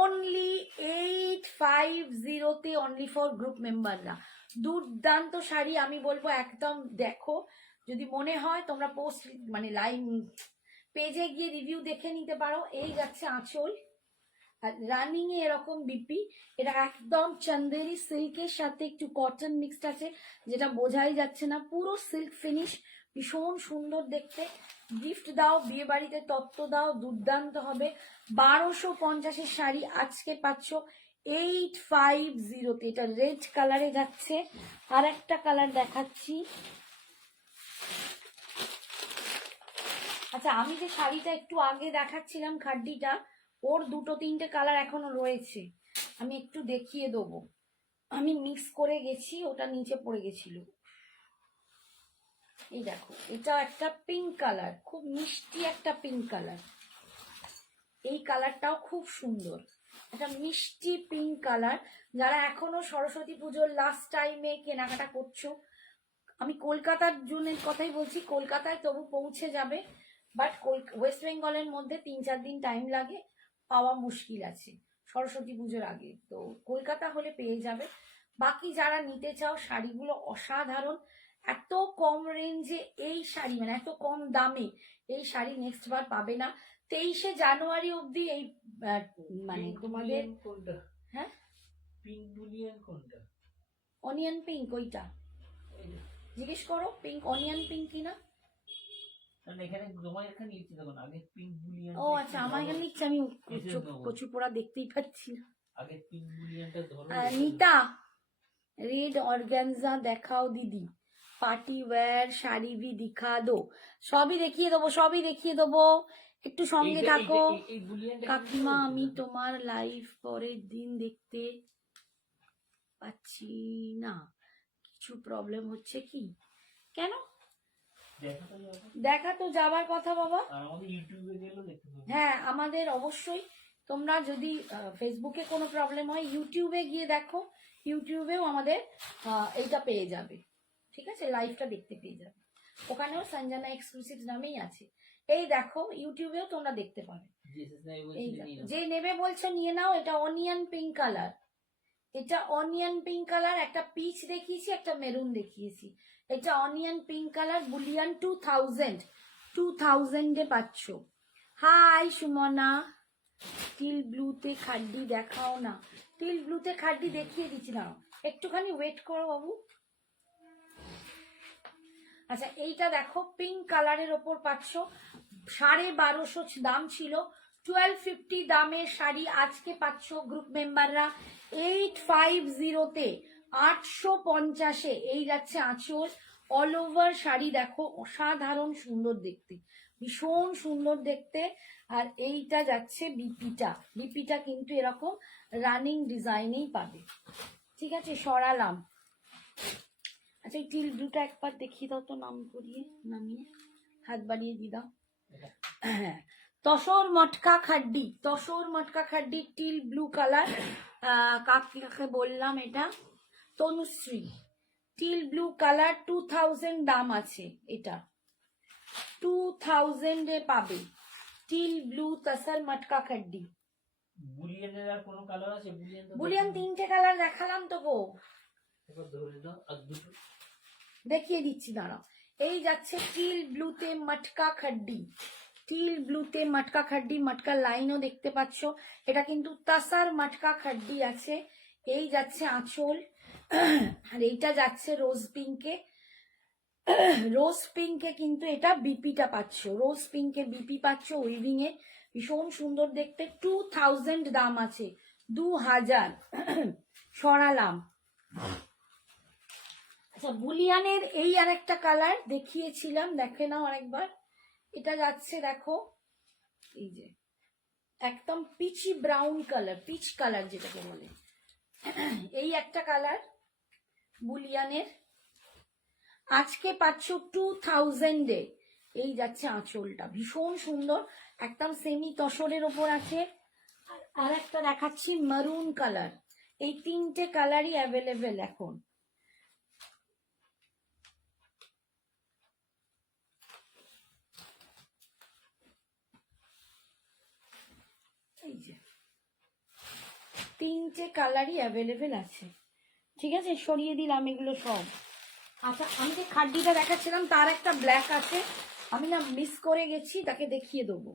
অনলি 850-তে, অনলি ফর গ্রুপ মেম্বাররা। দুর্দান্ত শাড়ি, আমি বলবো একদম দেখো, যদি মনে হয় তোমরা পোস্ট মানে লাইভ পেজে গিয়ে রিভিউ দেখে নিতে পারো। এই যাচ্ছে আঁচল, আর রানিং এ এরকম বিপি, এটা একদম চন্দেরি সিল্কের সাথে একটু কটন মিক্সড আছে, যেটা বোঝাই যাচ্ছে না, পুরো সিল্ক ফিনিশ, ভীষণ সুন্দর দেখতে। গিফট দাও, বিয়ে বাড়িতে তত্ত্ব দাও, দুর্দান্ত হবে। 1250-এর শাড়ি আজকে পাচ্ছ 850-তে। এটা রেড কালারে যাচ্ছে, আর একটা কালার দেখাচ্ছি। আচ্ছা আমি যে শাড়িটা একটু আগে দেখাচ্ছিলাম খাড্ডিটা, ওর 2-3টে কালার এখনো রয়েছে, আমি একটু দেখিয়ে দেবো। আমি মিক্স করে গেছি, ওটা নিচে পড়ে গেছিল। এই দেখো এটা একটা পিঙ্ক কালার, খুব মিষ্টি একটা পিঙ্ক কালার, এই কালারটাও খুব সুন্দর, একটা মিষ্টি পিঙ্ক কালার। যারা এখনো সরস্বতী পুজোর লাস্ট টাইমে কেনাকাটা করছো, আমি কলকাতার জন্য কথাই বলছি, কলকাতায় তবু পৌঁছে যাবে, বাট ওয়েস্ট বেঙ্গলের মধ্যে 3-4 দিন টাইম লাগে, পাওয়া মুশকিল আছে সরস্বতী পুজোর আগে, তো কলকাতা হলে পেয়ে যাবে। বাকি যারা নিতে চাও, শাড়িগুলো অসাধারণ, এত কম রেঞ্জে এই শাড়ি, মানে এত কম দামে এই শাড়ি নেক্সট বার পাবে না। 23শে জানুয়ারি অবধি এই মানে তোমাদের, হ্যাঁ পিঙ্ক বুলিয়ান কোনটা? অনিয়ন পিঙ্ক, ওইটা জিজ্ঞেস করো, পিঙ্ক অনিয়ন পিঙ্ক কিনা। এখানে তোমার এখানে লিখছে, দেখুন আগে পিঙ্ক বুলিয়ান। ও আচ্ছা আমার এখানে লিখছে, আমি কচু পোড়া দেখতেই পাচ্ছি না। আগে পিঙ্ক বুলিয়ানটা ধরো। নিতা रेड ऑर्गेन्जा দেখাও দিদি, পার্টি ওয়্যার শাড়ি ভি দিখা দো। সবই দেখিয়ে দেবো, সবই দেখিয়ে দেবো, একটু সঙ্গে থাকো। কাকিমা আমি তোমার লাইভ পরের দিন দেখতে পাচ্ছি না, কিছু প্রবলেম হচ্ছে কি? কেন? দেখা তো যাবার কথা বাবা। হ্যাঁ আমাদের অবশ্যই, তোমরা যদি ফেসবুকে কোনো প্রবলেম হয় ইউটিউবে গিয়ে দেখো, ইউটিউবেও আমাদের এইটা পেয়ে যাবে, ঠিক আছে, লাইভটা দেখতে পেয়ে যাবে, ওখানেও সঞ্জনা এক্সক্লুসিভ নামেই আছে। এই দেখো ইউটিউবেও তোমরা দেখতে পাবে। এই যে নেবে বলছো নিয়ে নাও। এটা অনিয়ন পিঙ্ক কালার, এটা অনিয়ন পিঙ্ক কালার, একটা পিচ দেখিয়েছি, একটা মেরুন দেখিয়েছি। এটা অনিয়ন পিঙ্ক কালার, বুলিয়ান 2000 এ পাচ্ছ। হাই সুমনা, টিল ব্লুতে খাড্ডি দেখাও না। টিল ব্লুতে খাড্ডি দেখিয়ে দিচ্ছি না, একটুখানি ওয়েট করো বাবু। আচ্ছা এইটা দেখো পিঙ্ক কালারের ওপর পাচ্ছ, 1250 দাম ছিল, 1250 দামের শাড়ি আজকে পাচ্ছ গ্রুপ মেম্বাররা 850-তে, 850-এ। এই যাচ্ছে আঁচল, অল ওভার শাড়ি দেখো, অসাধারণ সুন্দর দেখতে, ভীষণ সুন্দর দেখতে। আর এইটা যাচ্ছে বিপিটা, বিপিটা কিন্তু এরকম রানিং ডিজাইনেই পাবে, ঠিক আছে, সরালাম। আচ্ছা এই টিল ব্লুটা একবার দেখিয়ে দাও তো, নাম করিয়ে নামিয়ে হাত বাড়িয়ে দিয়ে দাও। হ্যাঁ তসর মটকা খাড্ডি, তসর মটকা খাড্ডি টিল ব্লু কালার। কাকে বললাম এটা? তনুশ্রী, টিল ব্লু কালার 2000 দাম আছে, এটা 2000-এ পাবে, টিল ব্লু তসর মটকা খাড্ডি। বুলিয়ানের আর কোনো কালার আছে? বুলিয়ান 3টে কালার দেখালাম তো গো, এবার ধরে দাও আর দুটো দেখিয়ে দিচ্ছি দাঁড়াও। এই যাচ্ছে টিল ব্লুতে মটকা খাড্ডি, টিল ব্লুতে মটকা খাড্ডি, মটকা লাইনও দেখতে পাচ্ছ, এটা কিন্তু তাসার মটকা খাড্ডি আছে। এই যাচ্ছে আঁচল, আর এইটা যাচ্ছে রোজ পিঙ্কে, রোজ পিঙ্কে কিন্তু এটা বিপিটা পাচ্ছ, রোজ পিঙ্কে বিপি পাচ্ছ উইভিং এ, ভীষণ সুন্দর দেখতে, 2000 দাম আছে, 2000। সরালাম। আচ্ছা বুলিয়ানের এই আর একটা কালার দেখিয়েছিলাম, দেখে নাও আরেকবার। এটা যাচ্ছে দেখো, এই যে একদম peachy brown colour, peach colour যেটাকে বলে, এই একটা কালার বুলিয়ানের, আজকে পাচ্ছ 2000-এ। এই যাচ্ছে আঁচলটা, ভীষণ সুন্দর, একদম সেমি তসরের ওপর আছে। আর একটা দেখাচ্ছি মারুন কালার, এই 3টে কালারই অ্যাভেলেবেল এখন। এই যে 3টে কালারই অ্যাভেলেবেল আছে, ঠিক আছে, সরিয়ে দিলাম এগুলো সব। আচ্ছা আমি যে খাড্ডিটা দেখাচ্ছিলাম তার একটা ব্ল্যাক আছে, আমি না মিস করে গেছি, তাকে দেখিয়ে দেবো।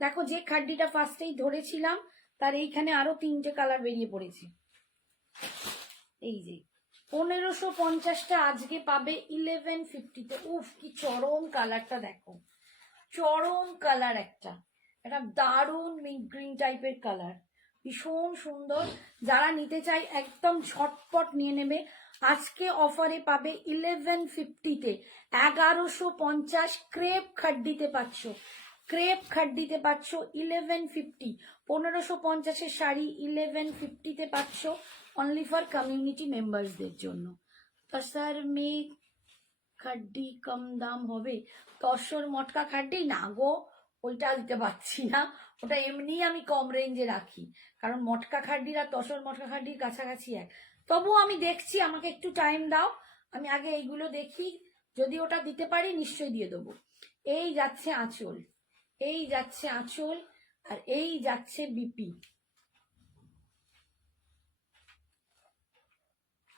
দেখো যে খাড্ডিটা ফার্স্টেই ধরেছিলাম তার এইখানে আরো 3টে কালার বেরিয়ে পড়েছে। এই যে 1550টা আজকে পাবে 1150-তে। উফ কি চরম কালারটা দেখো, চরম কালার একটা, এটা দারুণ মিন্ট গ্রিন টাইপের কালার, ভীষণ সুন্দর। যারা নিতে চাই একদম ঝটপট নিয়ে নেবে, আজকে অফারে পাবে 1150-তে, 1150 ক্রেপ খাড্ডিতে পাচ্ছ, ক্রেপ খাড্ডিতে পাচ্ছ 1150, 1550-এর শাড়ি 1150-তে পাচ্ছ, অনলি ফর কমিউনিটি মেম্বারসদের জন্য। তসর মে খাড্ডি কম দাম হবে, তসর মটকা খাড্ডি না গো, ওইটা দিতে পারছি না, ওটা এমনি আমি কম রেঞ্জে রাখি, কারণ মটকা খাড্ডির আর তসর মটকা খাড্ডির কাছাকাছি এক। তবুও আমি দেখছি, আমাকে একটু টাইম দাও, আমি আগে এইগুলো দেখি, যদি ওটা দিতে পারি নিশ্চয়ই দিয়ে দেবো। এই যাচ্ছে আঁচল, এই যাচ্ছে আঁচল, আর এই যাচ্ছে বিপি,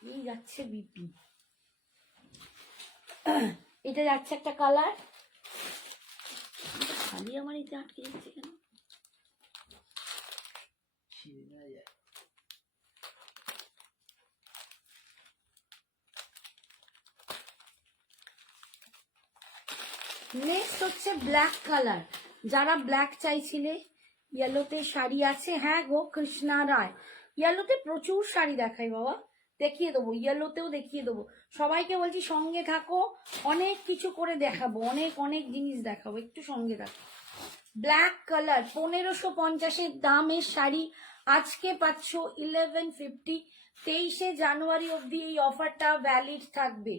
এই যাচ্ছে বিপি। এটা যাচ্ছে একটা কালার, খালি আমার এতে আটকে যাচ্ছে কেন? নেক্সট হচ্ছে ব্ল্যাক কালার, যারা ব্ল্যাক চাইছিলে, ইয়েলোতে শাড়ি আছে, হ্যাঁ গো কৃষ্ণা রায়, ইয়েলোতে প্রচুর শাড়ি দেখাই বাবা, দেখিয়ে দেবো, ইয়েলোতেও দেখিয়ে দেবো। সবাইকে বলছি সঙ্গে থাকো, অনেক কিছু করে দেখাবো, অনেক অনেক জিনিস দেখাবো, একটু সঙ্গে থাকো। ব্ল্যাক কালার 1550 দামের শাড়ি আজকে পাচ্ছ 1150। 23 জানুয়ারি অবধি এই অফারটা ভ্যালিড থাকবে,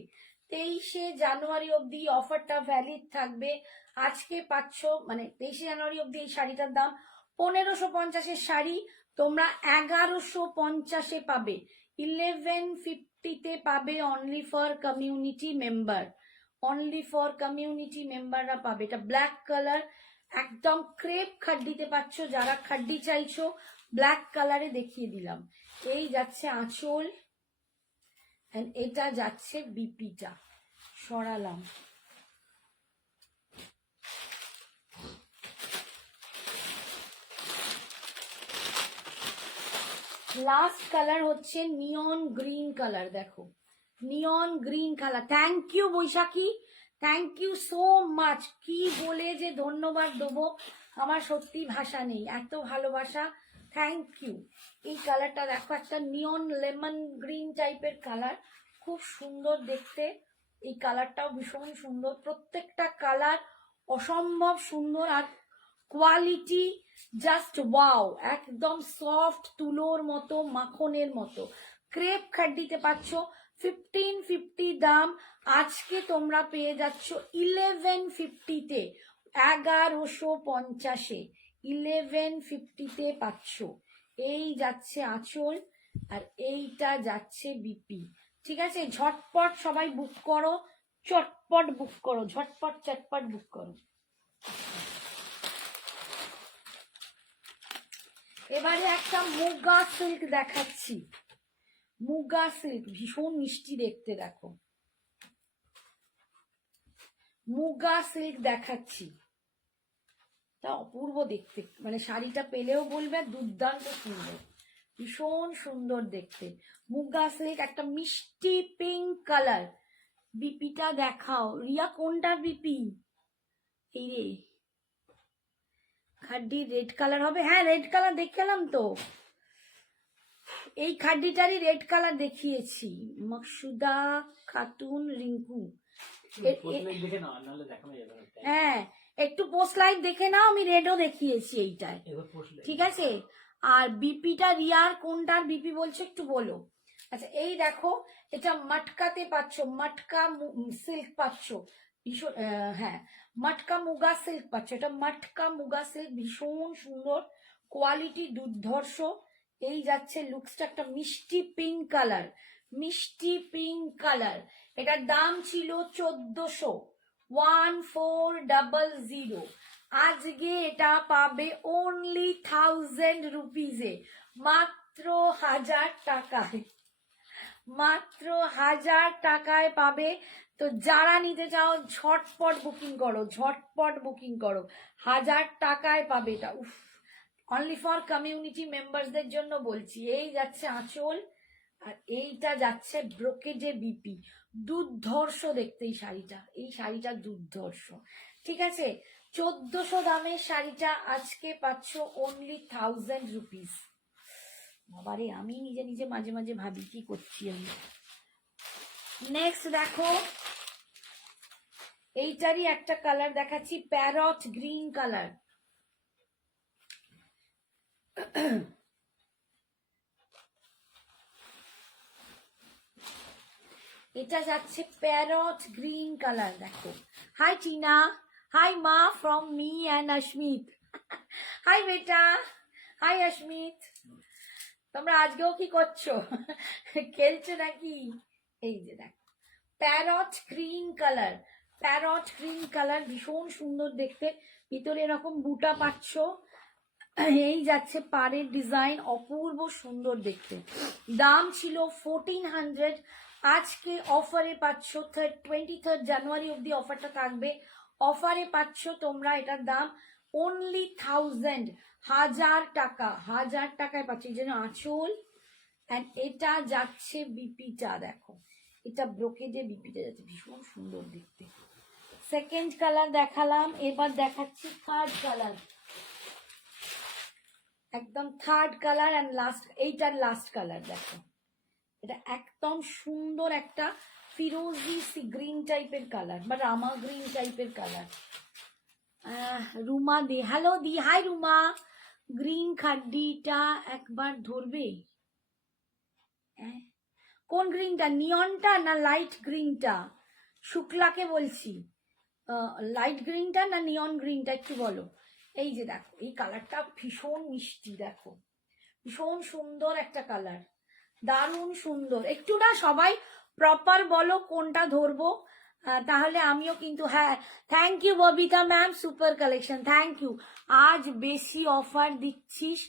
23 জানুয়ারি অবধি অফারটা ভ্যালিড থাকবে। আজকে পাচ্ছ মানে 23 জানুয়ারি অবধি এই শাড়িটার দাম 1550 শাড়ি তোমরা 1150 পাবে, 1150 পাবে only for community member, only for community মেম্বাররা পাবে। এটা ব্ল্যাক কালার, একদম ক্রেপ খাড্ডিতে পাচ্ছ, যারা খাড্ডি চাইছো ব্ল্যাক কালারে দেখিয়ে দিলাম। এই যাচ্ছে আঁচল, এটা যাচ্ছে বিপিটা, সরালাম। লাস্ট কালার হচ্ছে নিয়ন গ্রিন কালার, দেখো neon green colour. Thank you Baishakhi, thank you so much. কি বলে যে ধন্যবাদ দেবো, আমার সত্যি ভাষা নেই, এত ভালোবাসা, থ্যাংক ইউ। এই কালারটা দেখো, একটা নিয়ন লেমন গ্রিন টাইপের কালার, খুব সুন্দর দেখতে। এই কালারটাও ভীষণ সুন্দর, প্রত্যেকটা কালার অসম্ভব সুন্দর, আর কোয়ালিটি জাস্ট ওয়াও, একদম সফট তুলোর মতো, মাখনের মতো। ক্রেপ খাড্ডিতে পাচ্ছ, 1550 দাম, আজকে তোমরা পেয়ে যাচ্ছ 1150-তে, 1150-এ 1150-তে পাচ্ছ। এই যাচ্ছে আঁচল, আর এইটা যাচ্ছে বিপি। ঠিক আছে, ঝটপট সবাই বুক করো, চটপট বুক করো, ঝটপট চটপট বুক করো। এবারে একটা মুগা সিল্ক দেখাচ্ছি, মুগা সিল্ক ভীষণ মিষ্টি দেখতে, দেখো মুগা সিল্ক দেখাচ্ছি, তা অপূর্ব দেখতে, মানে শাড়িটা পেলেও বলবে দুর্দান্ত সুন্দর, ভীষণ সুন্দর দেখতে। মুগা সিল্ক, একটা মিষ্টি পিঙ্ক কালার। বিপিটা দেখাও রিয়া, কোনটা বিপি? এই রে, খাড্ডি রেড কালার হবে, হ্যাঁ রেড কালার দেখালাম তো, এই খাড্ডিটারই রেড কালার দেখিয়েছি। মকসুদা খাতুন রিঙ্কু, হ্যাঁ একটু পোস্ট লাইট দেখে নাও, আমি রেডও দেখিয়েছি এইটায়, ঠিক আছে। আর বিপিটা রিয়ার কোনটার বিপি বলছো একটু বলো। আচ্ছা এই দেখো, এটা মটকাতে পাচ্ছ, মটকা সিল্ক পাচ্ছ, ভীষণ হ্যাঁ মটকা মুগা সিল্ক পাচ্ছ, এটা মটকা মুগা সিল্ক, ভীষণ সুন্দর, কোয়ালিটি দুর্ধর্ষ। এই যাচ্ছে লুকসটা, একটা মিষ্টি পিঙ্ক কালার, মিষ্টি পিঙ্ক কালার। এটার দাম ছিল 1400, 1400, আজকে এটা পাবে অনলি 1000 রুপিজে, মাত্র 1000 টাকায়, মাত্র 1000 টাকায় পাবে। তো যারা নিতে চাও ঝটপট বুকিং করো, ঝটপট বুকিং করো, 1000 টাকায় পাবে এটা। উফ, অনলি ফর কমিউনিটি মেম্বারসদের জন্য বলছি। এই যাচ্ছে আঁচল, আর এইটা যাচ্ছে ব্রোকেডে বিপি, দুর্ধর্ষ দেখতে এই শাড়িটা, এই শাড়িটা দুর্ধর্ষ। ঠিক আছে, 1400 দামের শাড়িটা আজকে পাচ্ছ অনলি 1000 রুপিস। বাবারে, আমি নিজে নিজে মাঝে মাঝে ভাবি কি করছি আমি। নেক্সট দেখো, এইটারই একটা কালার দেখাচ্ছি, প্যারট গ্রিন কালার। এটা যাচ্ছে প্যারট গ্রিন কালার, দেখো। হাই টিনা, হাই মা from me and Asmit, hi বেটা, হাই অস্মিত। তোমরা আজকেও কি করছো, খেলছো নাকি? এই যে দেখো parrot green colour, parrot green colour ভীষণ সুন্দর দেখতে, ভিতরে এরকম বুটা পাচ্ছ। এই যাচ্ছে পাড়ের ডিজাইন, অপূর্ব সুন্দর দেখতে। দাম ছিল 1400, আজকে অফারে পাচ্ছ 23 জানুয়ারি অব্দি অফারটা থাকবে, অফারে পাচ্ছ তোমরা এটার দাম অনলি 1000, 1000 টাকা, 1000 টাকায় পাচ্ছ। এই জন্য আঁচল, অ্যান্ড এটা যাচ্ছে বিপিটা, দেখো এটা ব্রোকেডে বিপিটা যাচ্ছে, ভীষণ সুন্দর দেখতে। সেকেন্ড কালার দেখালাম, এবার দেখাচ্ছি থার্ড কালার। একদম থার্ড কালার অ্যান্ড লাস্ট, এইটার লাস্ট কালার দেখো, এটা একদম সুন্দর একটা ফিরোজি সি গ্রিন টাইপের কালার বা রামা গ্রিন টাইপের কালার। রুমা দি, হ্যালো দি, হাই রুমা। গ্রিন খাড্ডিটা একবার ধরবে? কোন গ্রিনটা, নিয়নটা না লাইট গ্রিনটা? শুক্লাকে বলছি, লাইট গ্রিনটা না নিয়ন গ্রিনটা একটু বলো। এই যে দেখো, এই কালারটা ভীষণ মিষ্টি, দেখো ভীষণ সুন্দর একটা কালার, দারুণ সুন্দর। একটু না সবাই প্রপার বলো কোনটা ধরবো, তাহলে আমিও কিন্তু, হ্যাঁ thank you Babita ma'am, super collection, thank you. আজ বেশি অফার দিচ্ছিস,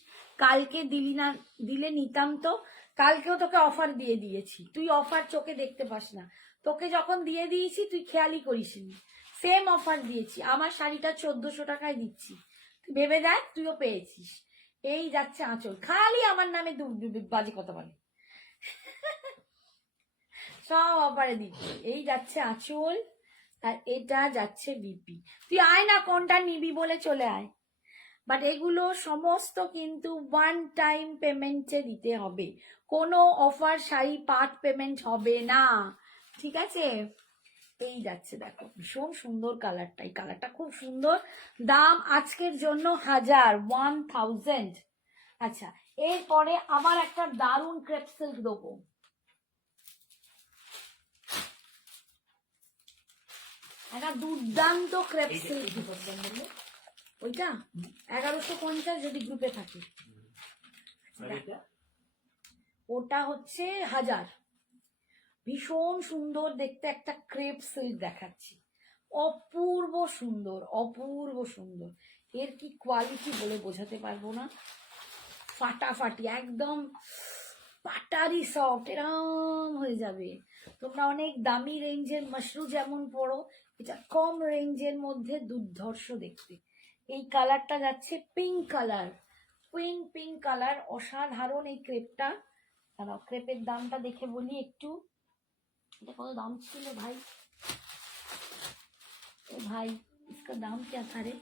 কালকে দিলি না, দিলে নিতাম তো। কালকেও তোকে অফার দিয়ে দিয়েছি, তুই অফার চোখে দেখতে পাস না। তোকে যখন দিয়ে দিয়েছি তুই খেয়ালই করিসনি, সেম অফার দিয়েছি। আমার শাড়িটা 1400 টাকায় দিচ্ছি, তুই ভেবে দেখ, তুইও পেয়েছিস। এই যাচ্ছে আঁচল, খালি আমার নামে বাজে কথা বলে, সব অফারে দিচ্ছি। এই যাচ্ছে আঁচল, আর এটা যাচ্ছে বিপি। তুই আয় না, কোনটা নিবি বলে চলে আয়। বাট এগুলো সমস্ত কিন্তু ওয়ান টাইম পেমেন্টে দিতে হবে, কোনো অফার শাড়ি পার্ট পেমেন্ট হবে না, ঠিক আছে? এই যাচ্ছে দেখো, ভীষণ সুন্দর কালারটা, এই কালারটা খুব সুন্দর। দাম আজকের জন্য 1000। আচ্ছা, এরপরে আবার একটা দারুণ ক্রেপ সিল্ক দেবো, একটা দুর্দান্ত ক্রেপ সিল্ক। ওইটা 1150 যদি গ্রুপে থাকে, ওটা হচ্ছে 1000। ভীষণ সুন্দর দেখতে একটা ক্রেপ সিল্ক দেখাচ্ছি, অপূর্ব সুন্দর, অপূর্ব সুন্দর। এর কি কোয়ালিটি বলে বোঝাতে পারবো না, ফাটাফাটি একদম, পাটারি সফট, এরম হয়ে যাবে। তোমরা অনেক দামি রেঞ্জের মাশরু যেমন পড়ো, এটা কম রেঞ্জের মধ্যে দুর্ধর্ষ দেখতে। এই কালারটা যাচ্ছে পিঙ্ক কালার, পিঙ্ক কালার, অসাধারণ এই ক্রেপটা। দাঁড়াও, ক্রেপের দামটা দেখে বলি একটু, এটা কত দাম ছিল ভাই? ओ भाई इसका दाम क्या था रे?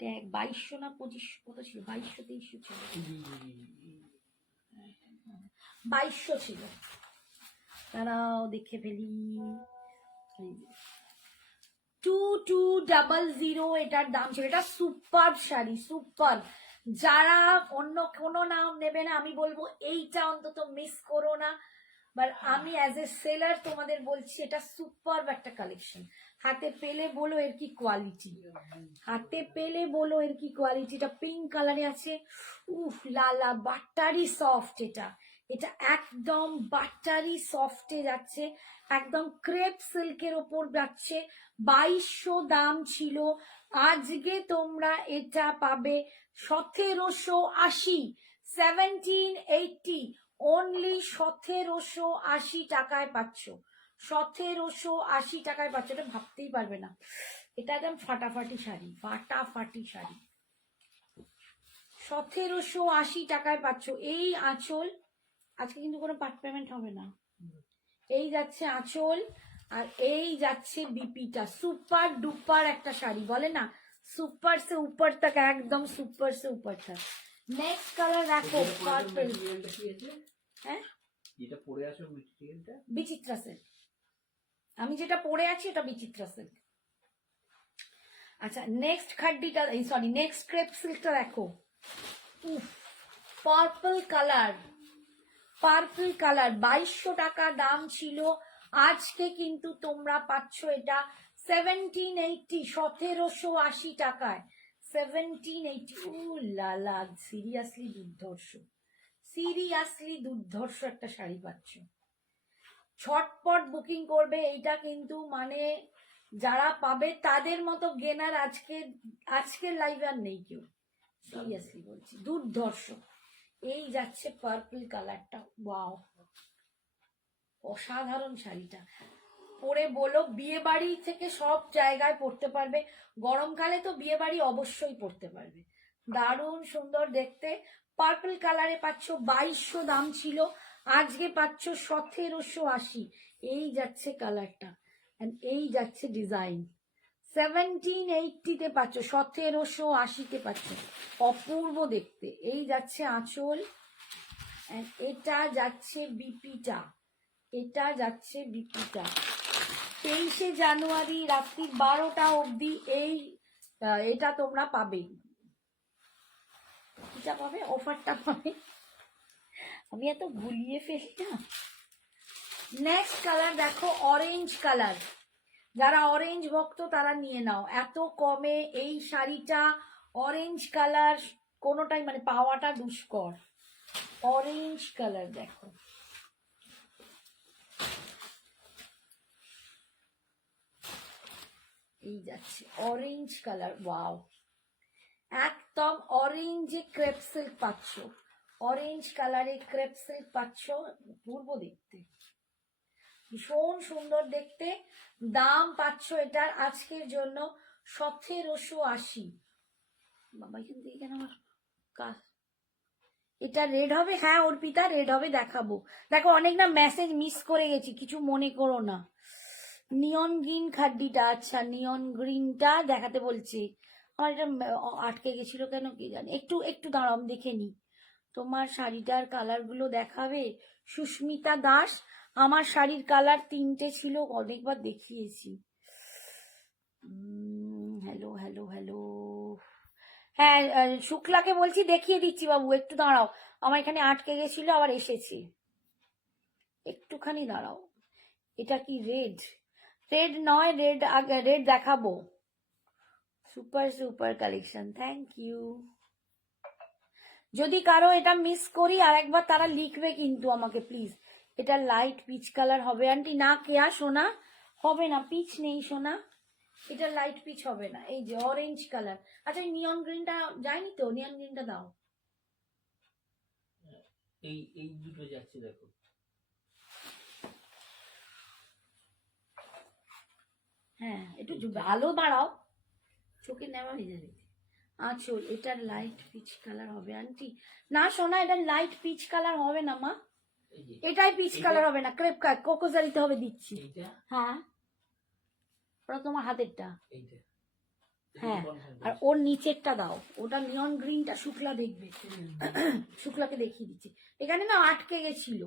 2200 না 2500 কত ছিল? 2200 2300 ছিল, 2200 ছিল। দাঁড়াও দেখে ফেলি, 2200 এটার দাম ছিল। এটা সুপার শাড়ি, সুপার। যারা অন্য কোনো নাম নেবে না, আমি বলবো এইটা অন্তত মিস করো না। বাট আমি অ্যাজ এ সেলার তোমাদের বলছি, এটা সুপার একটা কালেকশন। হাতে পেলে বলো এর কি কোয়ালিটি, হাতে পেলে বলো এর কি কোয়ালিটি। এটা পিঙ্ক কালারে আছে, উফ লালা, বাটারি সফট। এটা এটা একদম বাটারি সফটে যাচ্ছে, একদম ক্রেপ সিল্কের ওপর যাচ্ছে। 2200 দাম ছিল, আজকে তোমরা এটা পাবে 1780, 1780 অনলি 1780 টাকায় পাচ্ছ, 1780 টাকায় পাচ্ছ। এটা ভাবতেই পারবে না, এটা একদম ফাটাফাটি শাড়ি, ফাটাফাটি শাড়ি, 1780 টাকায় পাচ্ছ। এই আঁচল, আজকে কিন্তু কোনো পার্ট পেমেন্ট হবে না। এই যাচ্ছে আঁচল, আর এই যাচ্ছে বিপিটা, সুপার ডুপার একটা শাড়ি, বলে না সুপার সে উপর তক, একদম সুপার সে উপর তক। নেক্সট কালার দেখো, পার্পল। হ্যাঁ, যেটা পরে আছে মেটেরিয়ালটা বিচিত্রা সিল্ক, আমি যেটা পরে আছি এটা বিচিত্রা সিল্ক। আচ্ছা, নেক্সট খাড্ডিটা, সরি নেক্সট ক্রেপ সিল্কটা দেখো, পার্পল কালার, পার্পল কালার। 2200 টাকা দাম ছিল, আজকে কিন্তু তোমরা পাচ্ছ এটা 1780, 1780 টাকায়, 1780। ও লালা, সিরিয়াসলি দুর্ধর্ষ, সিরিয়াসলি দুর্ধর্ষ একটা শাড়ি পাচ্ছ। ছটপট বুকিং করবে, এইটা কিন্তু মানে যারা পাবে তাদের মতো গেনার আজকের লাইভে আর নেই কেউ, সিরিয়াসলি বলছি, দুর্ধর্ষ। এই যাচ্ছে পার্পল কালারটা, ওয়াও, অসাধারণ শাড়িটা। পরে বলো, বিয়ে বাড়ি থেকে সব জায়গায় পড়তে পারবে, গরমকালে তো বিয়ে বাড়ি অবশ্যই পড়তে পারবে, দারুণ সুন্দর দেখতে। পার্পল কালারে পাচ্ছ, 2200 দাম ছিল, আজকে পাচ্ছ 1780। এই যাচ্ছে কালারটা, এই যাচ্ছে ডিজাইন, 1780-তে পাচ্ছ, 1780-তে পাচ্ছ। অপূর্ব দেখতে। এই যাচ্ছে আঁচল, and এটা যাচ্ছে বিপিটা, এটা যাচ্ছে বিপিটা। 23শে জানুয়ারি রাত্রি 12টা অবধি এটা তোমরা পাবে, এটা পাবে, অফারটা পাবে। আমি এত গুলিয়ে ফেলি না। নেক্সট কালার দেখো, অরেঞ্জ কালার। যারা অরেঞ্জ ভক্ত তারা নিয়ে নাও। এত কমে এই শাড়িটা অরেঞ্জ কালার কোনোটাই মানে পাওয়াটা দুষ্কর। অরেঞ্জ কালার দেখো, এই যাচ্ছে অরেঞ্জ কালার। ওয়াও, একদম অরেঞ্জে ক্রেপ সিল্ক পাচ্ছ, অরেঞ্জ কালারে ক্রেপ সিল্ক পাচ্ছ, পূর্ব দেখতে, ভীষণ সুন্দর দেখতে। দাম পাচ্ছ এটার আজকের জন্য 1780। বাবা এখান থেকে কেন আমার এটা রেড হবে? হ্যাঁ অর্পিতা রেড হবে, দেখাবো। দেখো অনেক না মেসেজ মিস করে গেছি, কিছু মনে করো না। নিয়ন গ্রিন খাড্ডিটা, আচ্ছা নিয়ন গ্রিনটা দেখাতে বলছে। আমার এটা আটকে গেছিল কেন কি জানি। একটু একটু দাঁড়াও আমি দেখে নি। তোমার শাড়িটার কালার গুলো দেখাবে সুস্মিতা দাস। আমার শাড়ির কালার 3টে ছিল, অনেকবার দেখিয়েছি। হ্যালো হ্যালো হ্যালো, হ্যাঁ শুক্লাকে বলছি দেখিয়ে দিচ্ছি বাবু, একটু দাঁড়াও। আমার এখানে আটকে গেছিল, আবার এসেছে, একটুখানি দাঁড়াও। এটা কি রেড? রেড নয়, রেড আগে, রেড দেখাবো। Super super collection, thank you. যদি কারো এটা মিস করি আর একবার তারা লিখবে কিন্তু আমাকে প্লিজ। এটা লাইট পিচ কালার হবে আন্টি? না কেয়া সোনা, হবে না, পিচ নেই সোনা, এটা লাইট পিচ হবে না। এই যে অরেঞ্জ কালার। আচ্ছা নিয়ন গ্রিনটা যায়নি তো? নিয়ন গ্রিনটা দাও। এই দুটো যাচ্ছে দেখো। হ্যাঁ একটু ভালো বাড়াও, চোখে নেওয়া হয়ে যাবে। আঁচল, এটার লাইট পিচ কালার হবে আন্টি? না সোনা এটা লাইট পিচ কালার হবে না মা, এটাই পিচ কালার হবে না, ক্রেপ কাট কোকোজারিতে হবে, দিচ্ছি। হ্যাঁ ওটা তোমার হাতেরটা, হ্যাঁ আর ওর নিচেরটা দাও, ওটা নিয়ন গ্রিনটা শুক্লা দেখবে, শুক্লাকে দেখিয়ে দিচ্ছি। এখানে না আটকে গেছিল,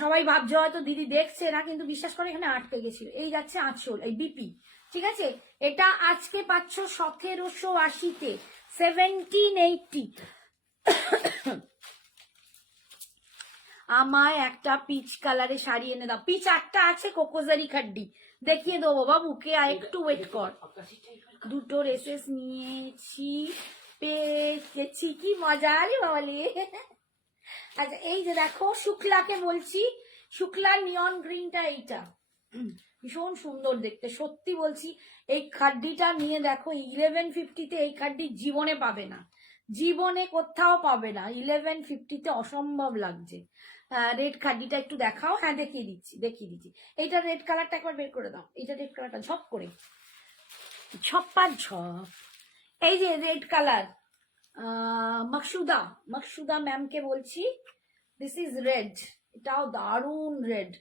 সবাই ভাবছে হয়তো দিদি দেখছে না, কিন্তু বিশ্বাস করে এখানে আটকে গেছিল। এই যাচ্ছে আঁচল, এই বিপি, ঠিক আছে। এটা আজকে পাচ্ছ 1780-তে, 1780। আমায় একটা পিচ কালারে শাড়ি এনে দাও। পিচ একটা আছে, কোকোজারি খাড্ডি দেখিয়ে দেবো বাবু, কে একটু ওয়েট কর। দুটো রেসেস নিয়েছি, পেয়েছি, কি মজা রে বাবালি। আচ্ছা এই যে দেখো, শুক্লাকে বলছি, শুক্লা নিয়ন গ্রিনটা এইটা ভীষণ সুন্দর দেখতে, সত্যি বলছি। এই খাড্ডিটা নিয়ে দেখো, 1150-তে এই খাড্ডি জীবনে পাবে না, জীবনে কোথাও পাবে না, 1150-তে অসম্ভব লাগছে। রেড খাড্ডিটা একটু দেখাও। হ্যাঁ দেখিয়ে দিচ্ছি, দেখিয়ে দিচ্ছি। এইটা রেড কালারটা একবার বের করে দাও, এইটা রেড কালারটা ঝপ করে, ঝপ্পা ঝপ। এই যে রেড কালার, মকসুদা, মকসুদা ম্যামকে বলছি, দিস ইজ রেড, এটাও দারুন রেড,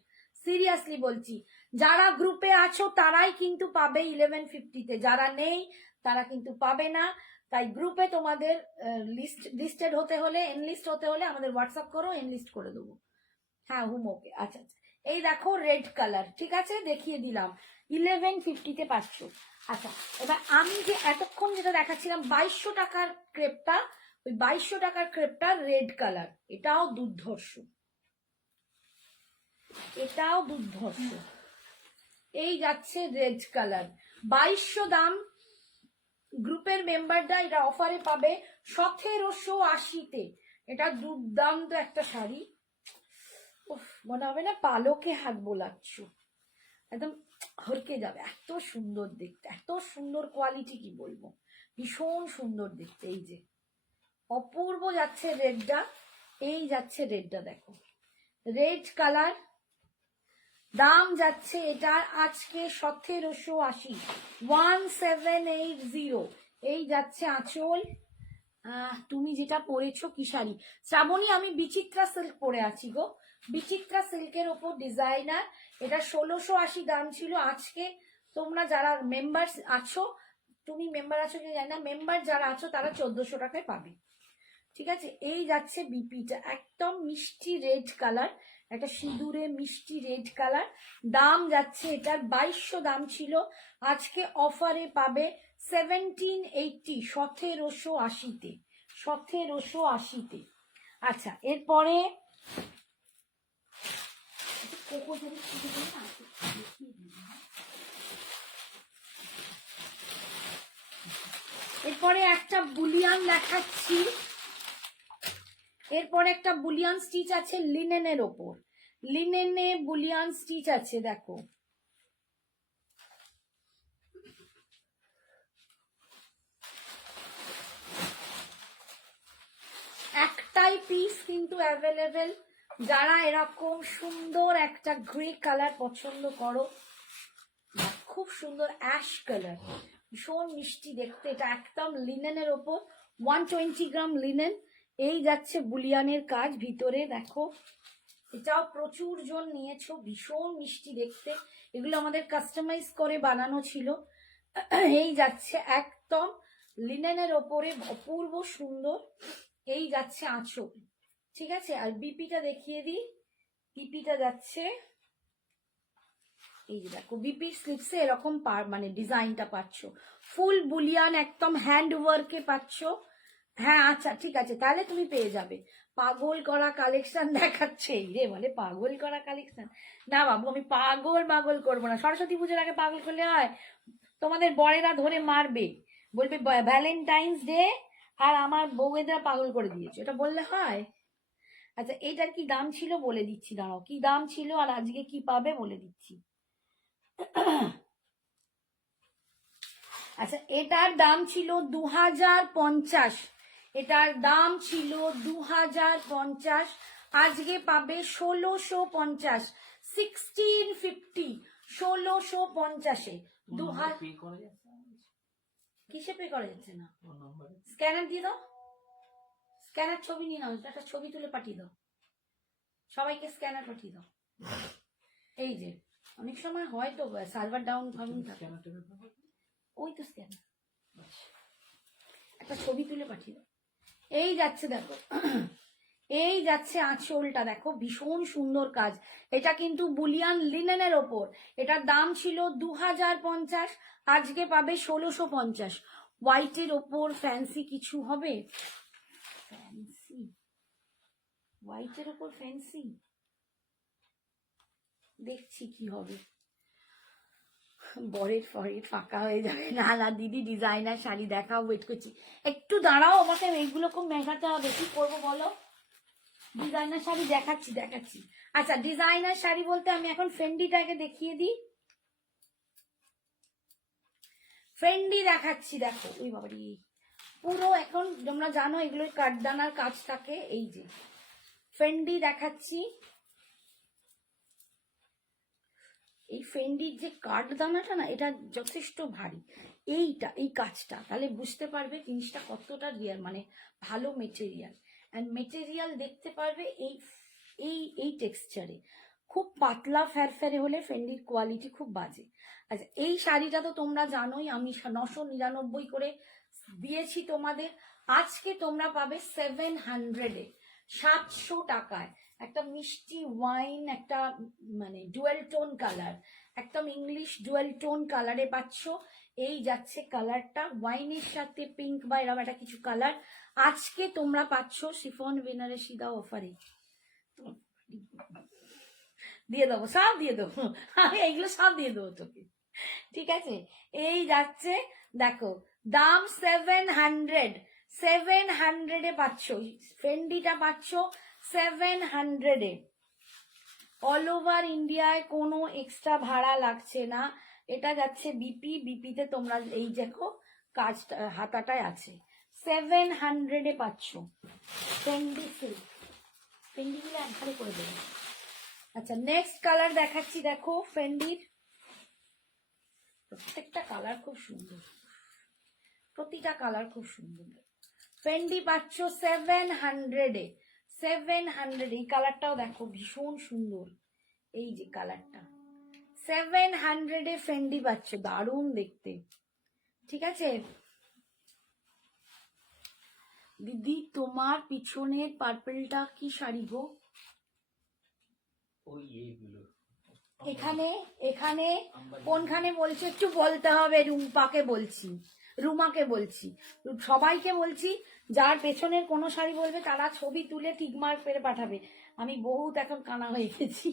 সিরিয়াসলি বলছি। যারা গ্রুপে আছো তারাই কিন্তু পাবে 1150-তে, যারা নেই তারা কিন্তু পাবে না। তাই গ্রুপে তোমাদের লিস্টেড হতে হলে, এনলিস্ট হতে হলে আমাদের হোয়াটসঅ্যাপ করো, এনলিস্ট করে দেবো। হ্যাঁ হুমোকে, আচ্ছা আচ্ছা। এই দেখো রেড কালার, ঠিক আছে, দেখিয়ে দিলাম, 1150-তে পাচ্ছ। আচ্ছা এবার আমি যে এতক্ষণ যেটা দেখাচ্ছিলাম 2200 টাকার ক্রেপটা, ওই 2200 টাকার ক্রেপটা রেড কালার, এটাও দুর্ধর্ষ, এটাও দুর্ধর্ষ। এই যাচ্ছে রেড কালার, 2200 দাম। গ্রুপের মেম্বাররা এটা অফারে পাবে 1780-তে। এটা দুর্দান্ত একটা শাড়ি, মনে হবে না পালকে হাত বোলাচ্ছ, একদম হরকে যাবে, এত সুন্দর দেখতে, এত সুন্দর কোয়ালিটি, কি বলবো, ভীষণ সুন্দর দেখতে। এই যে অপূর্ব যাচ্ছে রেডটা, এই যাচ্ছে রেডটা দেখো, রেড কালার। দাম যাচ্ছে এটার আজকে 1780, 1780। এই যাচ্ছে আঁচল। তুমি যেটা পরেছো কি শাড়ি? শ্রাবণী আমি বিচিত্রা সিল্ক পরে আছি গো, বিচিত্রা সিল্কের ওপর ডিজাইনার। এটা 1680 দাম ছিল, আজকে তোমরা যারা মেম্বার আছো, তুমি মেম্বার আছো কি জানি না, মেম্বার যারা আছো তারা 1400 টাকায় পাবে। ঠিক আছে, এই যাচ্ছে বিপিটা, একদম মিষ্টি রেড কালার, একটা সিঁদুরে মিষ্টি রেড কালার। দাম যাচ্ছে এটার 2200 দাম ছিল, আজকে অফারে পাবে 1780, 1780-তে, 1780-তে। আচ্ছা, এরপরে এরপরে একটা বুলিয়ান দেখাচ্ছি, এরপরে একটা বুলিয়ান স্টিচ আছে লিনেনের ওপর, লিনেনে বুলিয়ান স্টিচ আছে দেখো। একটাই পিস কিন্তু অ্যাভেলেবেল, যারা এরকম সুন্দর একটা গ্রে কালার পছন্দ করো, খুব সুন্দর অ্যাশ কালার, ভীষণ মিষ্টি দেখতে, এটা একদম লিনেনের ওপর, 120 গ্রাম লিনেন। এই যাচ্ছে বুলিয়ানের কাজ ভিতরে দেখো, এটাও প্রচুর জন নিয়েছো, ভীষণ মিষ্টি দেখতে, এগুলো আমাদের কাস্টমাইজ করে বানানো ছিল। এই যাচ্ছে একদম লিনেনের ওপরে অপূর্ব সুন্দর, এই যাচ্ছে আঁচল। ঠিক আছে, আর বিপিটা দেখিয়ে দিই, বিপিটা যাচ্ছে এই যে দেখো, বিপির স্লিপসে এরকম মানে ডিজাইনটা পাচ্ছ, ফুল বুলিয়ান একদম হ্যান্ড ওয়ার্কে পাচ্ছ। হ্যাঁ আচ্ছা ঠিক আছে, তাহলে তুমি পেয়ে যাবে। পাগল করা কালেকশন দেখাচ্ছে, রে বলে পাগল করা কালেকশন, না বাবু আমি পাগল করবো না, সরস্বতী পুজোর আগে পাগল করলে হয়? তোমাদের বরেরা ধরে মারবে, বলবে ভ্যালেন্টাইন্স ডে আর আমার বউয়েরা পাগল করে দিয়েছে, এটা বললে হয়? আচ্ছা, এটার কি দাম ছিল বলে দিচ্ছি, দাঁড়াও কি দাম ছিল আর আজকে কি পাবে বলে দিচ্ছি। আচ্ছা, এটার দাম ছিল 2050, এটার দাম ছিল 2050, আজকে পাবে 1650, 1650, 1650-এ। কিসে পে করা যাচ্ছে না? স্ক্যানার দিয়ে দাও, স্ক্যানার ছবি নিয়ে নাও, একটা ছবি তুলে পাঠিয়ে দাও, সবাইকে স্ক্যানার পাঠিয়ে দাও। এই যে অনেক সময় হয় তো সার্ভার ডাউন থাকে, ওই তো স্ক্যানার, একটা ছবি তুলে পাঠিয়ে দাও। এই যাচ্ছে দেখো, এই যাচ্ছে আঁচলটা দেখো, ভীষণ সুন্দর কাজ, এটা কিন্তু বুলিয়ান লিনেনের ওপর, এটার দাম ছিল 2050, আজকে পাবে 1650। হোয়াইটের ওপর ফ্যান্সি কিছু হবে, ফ্যান্সি হোয়াইটের ওপর ফ্যান্সি দেখছি কি হবে, বরের ফরের ফাঁকা হয়ে যাবে। না না দিদি, ডিজাইনার শাড়ি দেখাও, ওয়েট করছি, একটু দাঁড়াও, আমাকে এইগুলো খুব মেঘাতে হবে, কি করবো বলো? ডিজাইনার শাড়ি দেখাচ্ছি। আচ্ছা, ডিজাইনার শাড়ি বলতে আমি এখন ফেন্ডিটাকে দেখিয়ে দিই, ফেন্ডি দেখাচ্ছি দেখো, ওই বাবারি পুরো, এখন তোমরা জানো এগুলো কাঠদানার কাজ থাকে, এই যে ফেন্ডি দেখাচ্ছি, এই ফেন্ডির যে কাঠদানাটা না, এটা যথেষ্ট ভারী, এইটা এই কাজটা, তাহলে বুঝতে পারবে জিনিসটা কতটা রিয়াল, মানে ভালো মেটেরিয়াল, অ্যান্ড মেটেরিয়াল দেখতে পারবে এই এই এই টেক্সচারে, খুব পাতলা ফ্যারফ্যারে হলে ফেন্ডির কোয়ালিটি খুব বাজে। আচ্ছা, এই শাড়িটা তো তোমরা জানোই, আমি 999 করে দিয়েছি তোমাদের, আজকে তোমরা পাবে 700-এ, 700 টাকায়, একটা মিষ্টি ওয়াইন, একটা মানে ডুয়েল টোন কালার, একদম ইংলিশ ডুয়েল টোন কালারে পাচ্ছ। এই যাচ্ছে কালারটা, ওয়াইনের সাথে পিঙ্ক বা এরকম একটা কিছু কালার, আজকে তোমরা পাচ্ছ শিফন বেনারসি দাও অফারে, দিয়ে দেবো, সব দিয়ে দেবো, আমি এইগুলো সব দিয়ে দেবো তোকে, ঠিক আছে? এই যাচ্ছে দেখো, দাম 700, 700-এ পাচ্ছ, ফেন্ডিটা পাচ্ছ 700-এ, অল ওভার ইন্ডিয়ায় কোনো এক্সট্রা ভাড়া লাগছে না, এটা যাচ্ছে বিপিতে তোমরা এই দেখো কাজটা হাতাটায় আছে, 700-এ পাচ্ছ ফেন্ডি সিল্ক, ফেন্ডিগুলো একবারে করে দেবো। আচ্ছা, নেক্সট কালার দেখাচ্ছি দেখো, ফেন্ডির প্রত্যেকটা কালার খুব সুন্দর, প্রতিটা কালার খুব সুন্দর, ফেন্ডি পাচ্ছ 700-এ, 700, এই কালারটাও দেখো ভীষণ সুন্দর, এই যে কালারটা 700 ফেন্ডি পাচ্ছ, দারুণ দেখতে। ঠিক আছে দিদি, তোমার পিছনের পার্পলটা কি শাড়ি গো? ওই এইগুলো এখানে এখানে কোনখানে বলছে একটু বলতে হবে। রুম্পাকে বলছি, রুমাকে বলছি, সবাইকে বলছি, যার পেছনের কোনো শাড়ি বলবে তারা ছবি তুলে টিকমার্ক পেরে পাঠাবে। আমি বহুত এখন কানা হয়ে গেছি।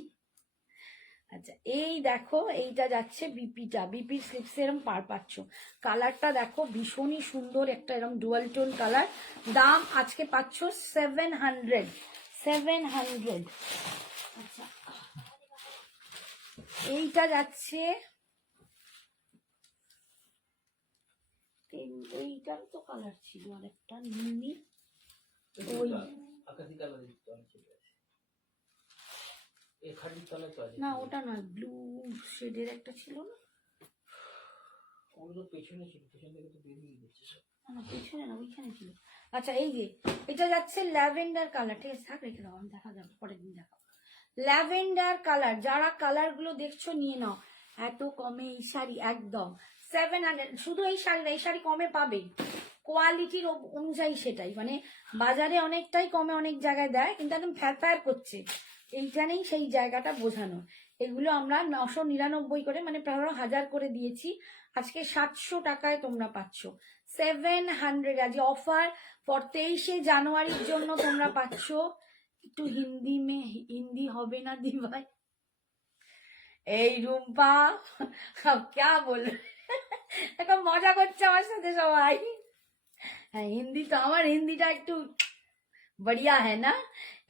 আচ্ছা এই দেখো, এইটা যাচ্ছে বিপিটা, বিপির স্লিপস এরম পার পাচ্ছ। কালারটা দেখো ভীষণই সুন্দর, একটা এরকম ডুয়াল টোন কালার। দাম আজকে পাচ্ছ 700। 700। আচ্ছা এইটা যাচ্ছে, এইটার তো কালার ছিল আরেকটা নীল, ওই আকাশি কালার চলে আছে, এই খাড়ির তলায় তো আছে না ওটা না, ব্লু শেডের একটা ছিল না, ওগুলো পেছনে ছিল, পেছন থেকে তো বেরিয়ে গেছে সব। না পেছনে না, ওইখানে ছিল। আচ্ছা এই যে এটা যাচ্ছে ল্যাভেন্ডার কালার, ঠিক আছে থাক, রেখে দাও, আমি দেখা যাবে পরের দিন দেখাবো। ল্যাভেন্ডার কালার, যারা কালার গুলো দেখছো নিয়ে নাও। এত কমে এই শাড়ি একদম 700। শুধু এই শাড়ি না, এই শাড়ি কমে পাবে, কোয়ালিটির অনুযায়ী সেটাই, মানে বাজারে অনেকটাই কমে অনেক জায়গায় দেয়, কিন্তু একদম ফ্যার ফ্যার করছে, এইখানেই সেই জায়গাটা বোঝানো। এগুলো আমরা 999 করে, মানে প্রায় 1000 করে দিয়েছি, আজকে 700 টাকায় তোমরা পাচ্ছ 700। আজ অফার ফর 23শে জানুয়ারির জন্য তোমরা পাচ্ছ। একটু হিন্দি মে হিন্দি হবে না দি ভাই? এই রুম্পা ক্যা বল, এখন মজা করছে আমার সাথে সবাই। হ্যাঁ হিন্দি তো, আমার হিন্দিটা একটু বড়িয়া হ্যাঁ না।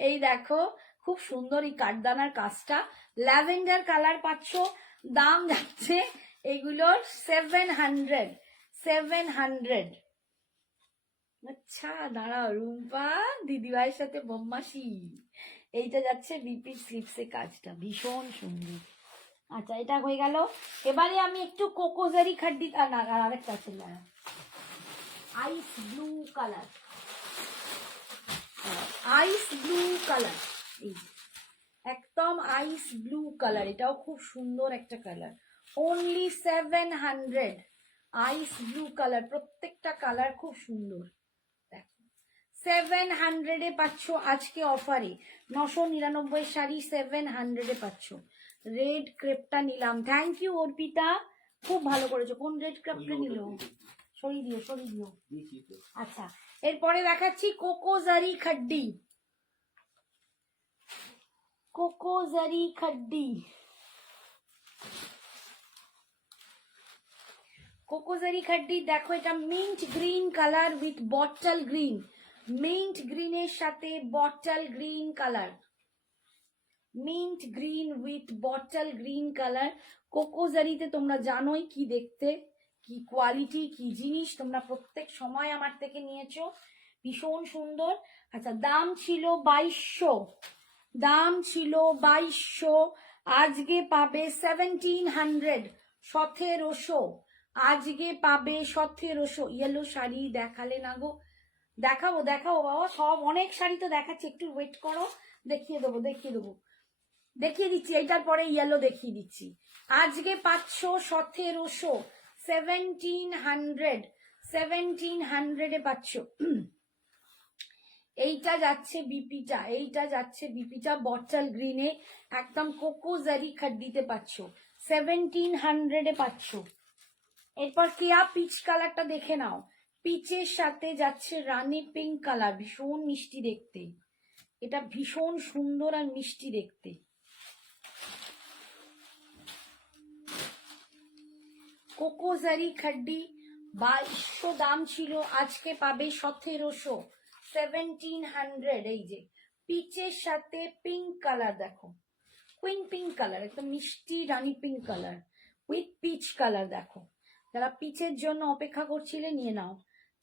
এই দেখো খুব সুন্দর এই কাঠদানার কাজটা, ল্যাভেন্ডার কালার পাচ্ছ। দাম যাচ্ছে এগুলোর 700। 700। আচ্ছা দাঁড়াও, রুম্পা দিদিভাইয়ের সাথে বম্মাসি। এইটা যাচ্ছে বিপির স্লিপসে কাজটা, ভীষণ সুন্দর। আচ্ছা এটা হয়ে গেল। এবারে আমি একটু কোকোজারি খাড্ডি, না আরেকটা আছে আইস ব্লু কালার, আইস ব্লু কালার, এই একদম আইস ব্লু কালার, এটাও খুব সুন্দর একটা কালার। অনলি 700। আইস ব্লু কালার, প্রত্যেকটা কালার খুব সুন্দর। 700 পাচ্ছ আজকে অফারে। 999 শাড়ি 700 পাচ্ছ। রেড ক্রেপটা নিলাম, থ্যাংক ইউ অর্পিতা, খুব ভালো করেছো। কোন রেড ক্রেপটা নিল? সরিয়ে দিও সরিয়ে দিও। আচ্ছা এরপরে দেখাচ্ছি কোকোজারি খাড্ডি, কোকোজারি খাড্ডি, কোকোজারি খাড্ডি দেখো, এটা mint green colour with bottle green, mint গ্রিনের সাথে bottle green colour, mint green with bottle green colour. কোকোজারিতে তোমরা জানোই কি দেখতে, কি কোয়ালিটি, কি জিনিস, তোমরা প্রত্যেক সময় আমার থেকে নিয়েছো, ভীষণ সুন্দর। আচ্ছা দাম ছিল 2200, দাম ছিল 2200, আজকে পাবে 1700, 1700, আজকে পাবে 1700। ইয়েলো শাড়ি দেখালে না গো? দেখাবো দেখাবো বাবা, সব অনেক শাড়ি তো দেখাচ্ছি, একটু ওয়েট করো, দেখিয়ে দেবো দেখিয়ে দেবো, দেখিয়ে দিচ্ছি, এইটার পরে ইয়েলো দেখিয়ে দিচ্ছি। আজকে পাচ্ছ 1700, 1700, 1700 পাচ্ছ। এইটা যাচ্ছে বিপিটা, এইটা যাচ্ছে বিপিটা বটল গ্রিনে, একদম কোকোজারি খাড্ডিতে পাচ্ছ, 1700 পাচ্ছ। এরপর কেয়া পিচ কালারটা দেখে নাও, পিচের সাথে যাচ্ছে রানী পিঙ্ক কালার, ভীষণ মিষ্টি দেখতে, এটা ভীষণ সুন্দর আর মিষ্টি দেখতে। কোকোজারি খাড্ডি 2200 দাম ছিল, আজকে পাবে 1700, 1700। এই যে পিচের সাথে পিঙ্ক কালার দেখো, কুইন পিঙ্ক কালার, একদম মিষ্টি রানী pink colour with peach colour. দেখো যারা পিচের জন্য অপেক্ষা করছিলে নিয়ে নাও,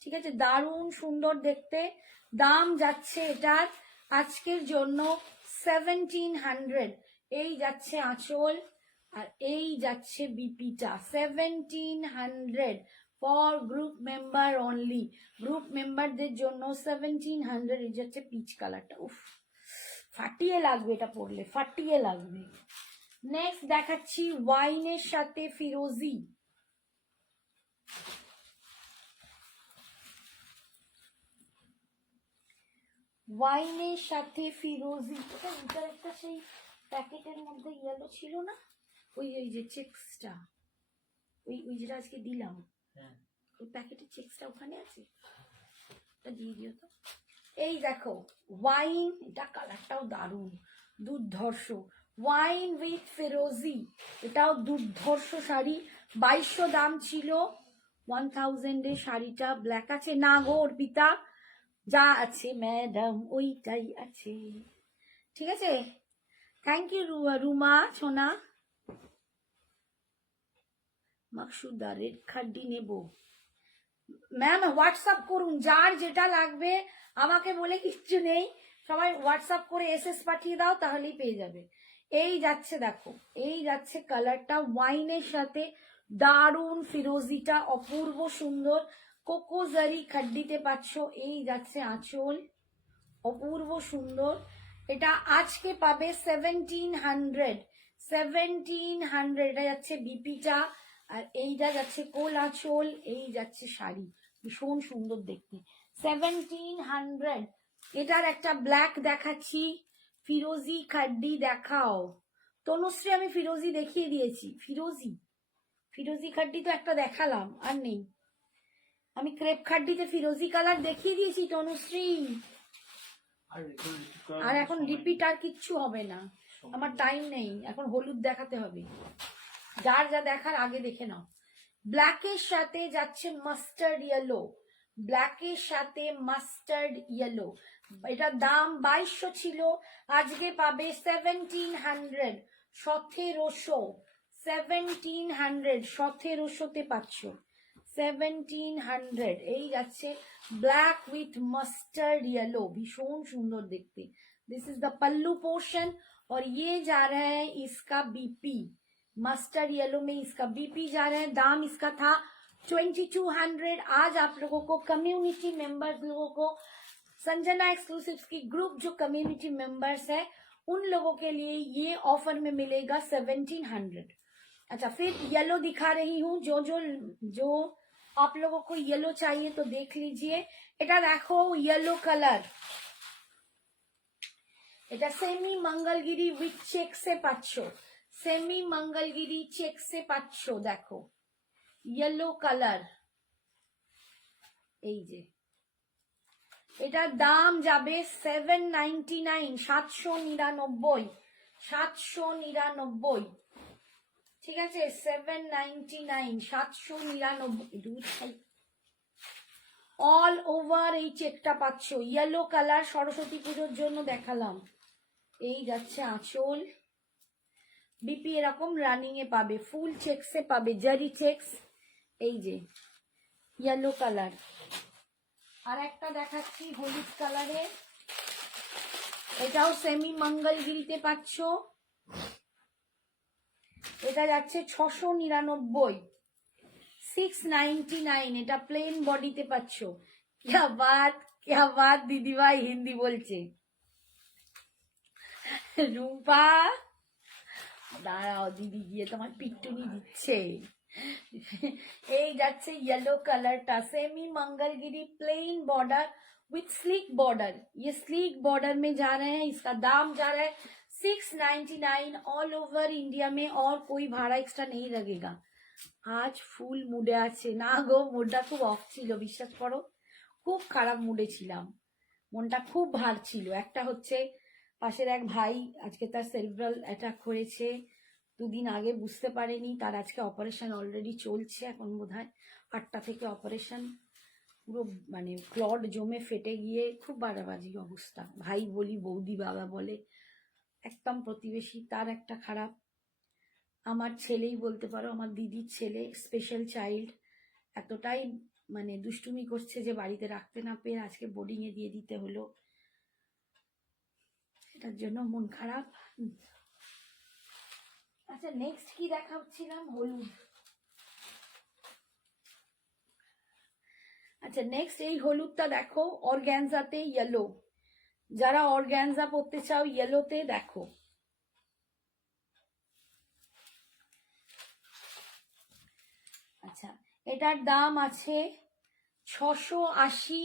ঠিক আছে, দারুণ সুন্দর দেখতে। দাম যাচ্ছে এটার আজকের জন্য 1700। এই যাচ্ছে আঁচল, আর এই যাচ্ছে বিপিটা 1700 for group member only, group মেম্বারদের জন্য 1700। এই যাচ্ছে পিচ কালারটা, উফ ফাটিয়ে লাগবে, এটা পরলে ফাটিয়ে লাগবে। নেক্সট দেখাচ্ছি ওয়াইনের সাথে ফিরোজি। ওয়াইনের সাথে ফিরোজি, এটা ভিতরে একটা সেই প্যাকেটের মধ্যে ইয়েলো ছিল না, ওই ওই যে চেক্সটা, ওই ওই যেটা আজকে দিলাম, হ্যাঁ ওই প্যাকেটের চেক্সটা ওখানে আছে, এটা দিয়ে দিও তো। এই দেখো ওয়াইন, এটা কালারটাও দারুণ দুর্ধর্ষ, ওয়াইন উইথ ফিরোজি, এটাও দুর্ধর্ষ শাড়ি। 2200 দাম ছিল, 1000 এর শাড়িটা। ব্ল্যাক আছে না গো অর্পিতা, যা আছে ম্যাডাম ওইটাই আছে, ঠিক আছে। থ্যাংক ইউ রুমা সোনা। মাকসুদা রেড খাড্ডি নেব ম্যাম, হোয়াটসঅ্যাপ করুন, যার যেটা লাগবে আমাকে বলে কিচ্ছু নেই, সবাই হোয়াটসঅ্যাপ করে এসএস পাঠিয়ে দাও, তাহলেই পেয়ে যাবে। এই যাচ্ছে দেখো, এই যাচ্ছে কালারটা ওয়াইনের সাথে, দারুণ ফিরোজিটা অপূর্ব সুন্দর, কোকো জারি খাড্ডিতে পাচ্ছ। এই যাচ্ছে আঁচল, অপূর্ব সুন্দর। এটা আজকে পাবে 1700, 1700। এটা যাচ্ছে বিপিটা, আর এইটা যাচ্ছে কোল আঁচল, এই যাচ্ছে শাড়ি, ভীষণ সুন্দর দেখতে, 1700। এটার একটা ব্ল্যাক দেখাচ্ছি, ফিরোজি খাড্ডি দেখাও। তনুশ্রী আমি ফিরোজি দেখিয়ে দিয়েছি, ফিরোজি ফিরোজি খাড্ডি তো একটা দেখালাম, আর নেই। আমি ক্রেপ খাড্ডিতে ফিরোজি কালার দেখিয়ে দিয়েছি তনুশ্রী, আর এখন রিপিট আর কিচ্ছু হবে না, আমার টাইম নেই, এখন হলুদ দেখাতে হবে, যার যা দেখার আগে দেখে নাও। ব্ল্যাকের সাথে যাচ্ছে মাস্টার্ড ইয়েলো, ব্ল্যাকের সাথে মাস্টার্ড ইয়েলো, এটার দাম 2200 ছিল, আজকে পাবে 1700, 1700, 1700, 1700-তে পাচ্ছ, 1700। এই যাচ্ছে ব্ল্যাক উইথ মাস্টার্ड येलो, भीषण सुंदर देखते। This is the pallu portion, और ये जा रहा है इसका बीपी, मस्टर्ड येलो में इसका बीपी जा रहा है। दाम इसका था 2200। आज आप लोगों को कम्युनिटी मेंबर्स लोगों को, संजना एक्सक्लूसिव्स की ग्रुप जो कम्युनिटी मेंबर्स है उन लोगों के लिए ये ऑफर में मिलेगा 1700। अच्छा, फिर येलो दिखा रही हूँ, जो जो जो आप लोगों को येलो चाहिए तो देख लीजिए। এটা দেখো येलो কালার, এটা সেমি মঙ্গলগিরি উইথ চেকসে পাচ্ছ, সেমি মঙ্গলগিরি চেকসে পাচ্ছ, দেখো येलो কালার। এই যে এটার দাম যাবে 799, 799, 799, ঠিক আছে, 799, 799। অল ওভার এই চেকটা পাচ্ছ, ইয়েলো কালার, সরস্বতী পুজোর জন্য দেখালাম। এই যাচ্ছে আঁচল, বিপি এরকম রানিং এ পাবে, ফুল চেকসে পাবে, জারি চেকস। এই যে ইয়েলো কালার, আর একটা দেখাচ্ছি হলুদ কালারে, এটাও সেমি মঙ্গলগিরিতে পাচ্ছ, এটা যাচ্ছে 699, 699। এটা প্লেন বডিতে পাচ্ছ। क्या बात दीदी भाई, हिंदी বলছে রূপা, দাঁড়াও দিদি গিয়ে তোমার পিট্টুনি দিচ্ছে। এই যাচ্ছে येलो কালারটা, semi Mangalagiri plain border with sleek border, ये स्लीक बॉर्डर में जा रहे हैं। इसका दाम जा रहा है 699 ऑल ओवर इंडिया में, और कोई भाड़ा एक्स्ट्रा नहीं लगेगा। আজ ফুল মুডে আছে না গো, মুডটা খুব অফ ছিল, বিশ্বাস করো, খুব খারাপ মুডে ছিলাম, মনটা খুব ভার ছিল। একটা হচ্ছে পাশের এক ভাই আজকে তার সেরিব্রাল অ্যাটাক হয়েছে, 2 দিন আগে বুঝতে পারেনি, তার আজকে অপারেশন অলরেডি চলছে, এখন বোধহয় 8টা থেকে অপারেশন, পুরো মানে ক্লড জমে ফেটে গিয়ে খুব বাড়াবাড়ি অবস্থা। ভাই বলি, বৌদি বাবা বলে, একদম প্রতিবেশী, তার একটা খারাপ। আমার ছেলেই বলতে পারো, আমার দিদির ছেলে, স্পেশাল চাইল্ড, এতটাই মানে দুষ্টুমি করছে যে বাড়িতে রাখতে না পেয়ে আজকে বোর্ডিং এ দিয়ে দিতে হলো, এটার জন্য মন খারাপ। আচ্ছা, নেক্সট কি দেখাচ্ছিলাম, হলুদ। আচ্ছা, নেক্সট এই হলুদটা দেখো, অর্গ্যানজাতে ইয়েলো, যারা অর্গ্যানজা পরতে চাও ইয়েলোতে, দেখো এটার দাম আছে 680,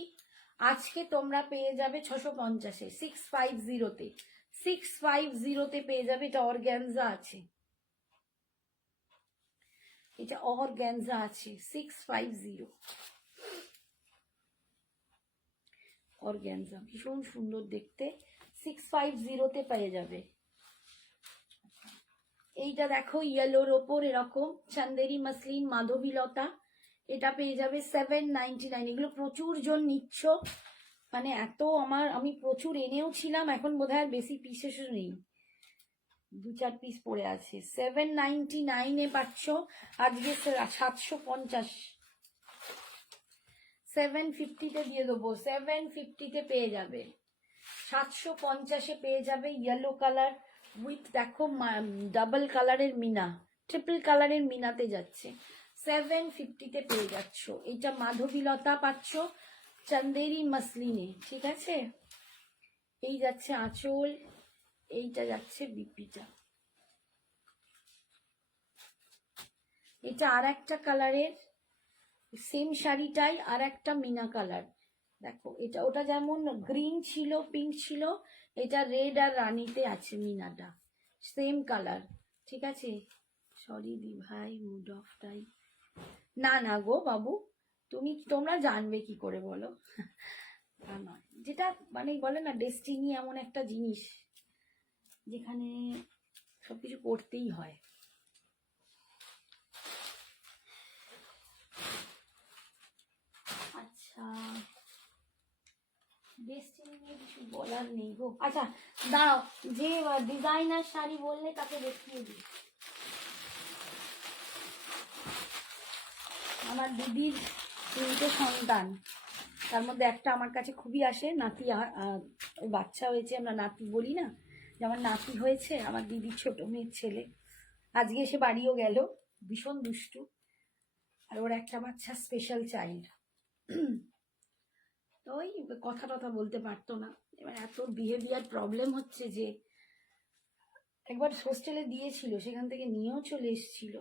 আজকে তোমরা পেয়ে যাবে 650-এ, 650-তে, 650-তে পেয়ে যাবে। এটা অর্গ্যানজা আছে, এটা অর্গ্যানজা আছে 650, অর্গ্যানজা ভীষণ সুন্দর দেখতে, 650-তে পেয়ে যাবে। এইটা দেখো ইয়েলোর ওপর এরকম চান্দেরি মাসলিন মাধবীলতা, এটা পেয়ে যাবে 799। এগুলো প্রচুর জন নিচ্ছ, মানে এত আমি প্রচুর এনেও ছিলাম, এখন বোধহয় আর বেশি পিসেসও নেই, 2-4 পিস পড়ে আছে। 799-এ পাচ্ছ, আজকে 750, 750-তে দিয়ে দেবো, 750-তে পেয়ে যাবে, 750-এ পেয়ে যাবে। ইয়েলো কালার উইথ দেখো ডাবল কালারের মিনা, ট্রিপল কালারের মিনাতে যাচ্ছে, 750-তে পেয়ে যাচ্ছ। এইটা মাধবীলতা পাচ্ছ চান্দেরি মাসলিনে, ঠিক আছে। এই যাচ্ছে আঁচল, এইটা যাচ্ছে বিপিটা। এটা আর একটা কালারের সেম শাড়িটাই আর একটা মিনা কালার, দেখো এটা ওটা যেমন গ্রিন ছিল পিঙ্ক ছিল, এটা রেড আর রানীতে আছে মিনাটা, সেম কালার, ঠিক আছে। সরি দি ভাই, মুড অফ টাই। না না গো বাবু, তোমরা জানবে কি করে বলো, তা নয়, যেটা মানে বলে না ডেস্টিনি এমন একটা জিনিস যেখানে সবকিছু করতেই হয়। আচ্ছা, ডেস্টিনি নিয়ে কিছু বলার নেই গো। আচ্ছা দাঁড়াও, যে ডিজাইনার শাড়ি বললে তাকে দেখিয়ে দিই। আমার দিদির 3টে সন্তান, তার মধ্যে একটা আমার কাছে খুবই আসে, নাতি ওর বাচ্চা হয়েছে, আমরা নাতি বলি না, যে আমার নাতি হয়েছে, আমার দিদির ছোট মেয়ের ছেলে। আজকে এসে বাড়িও গেল, ভীষণ দুষ্টু, আর ওর একটা বাচ্চা স্পেশাল চাইল্ড। তো ওই কথা টথা বলতে পারতো না, এবার এত বিহেভিয়ার প্রবলেম হচ্ছে যে একবার হোস্টেলে দিয়েছিল, সেখান থেকে নিয়েও চলে এসেছিল,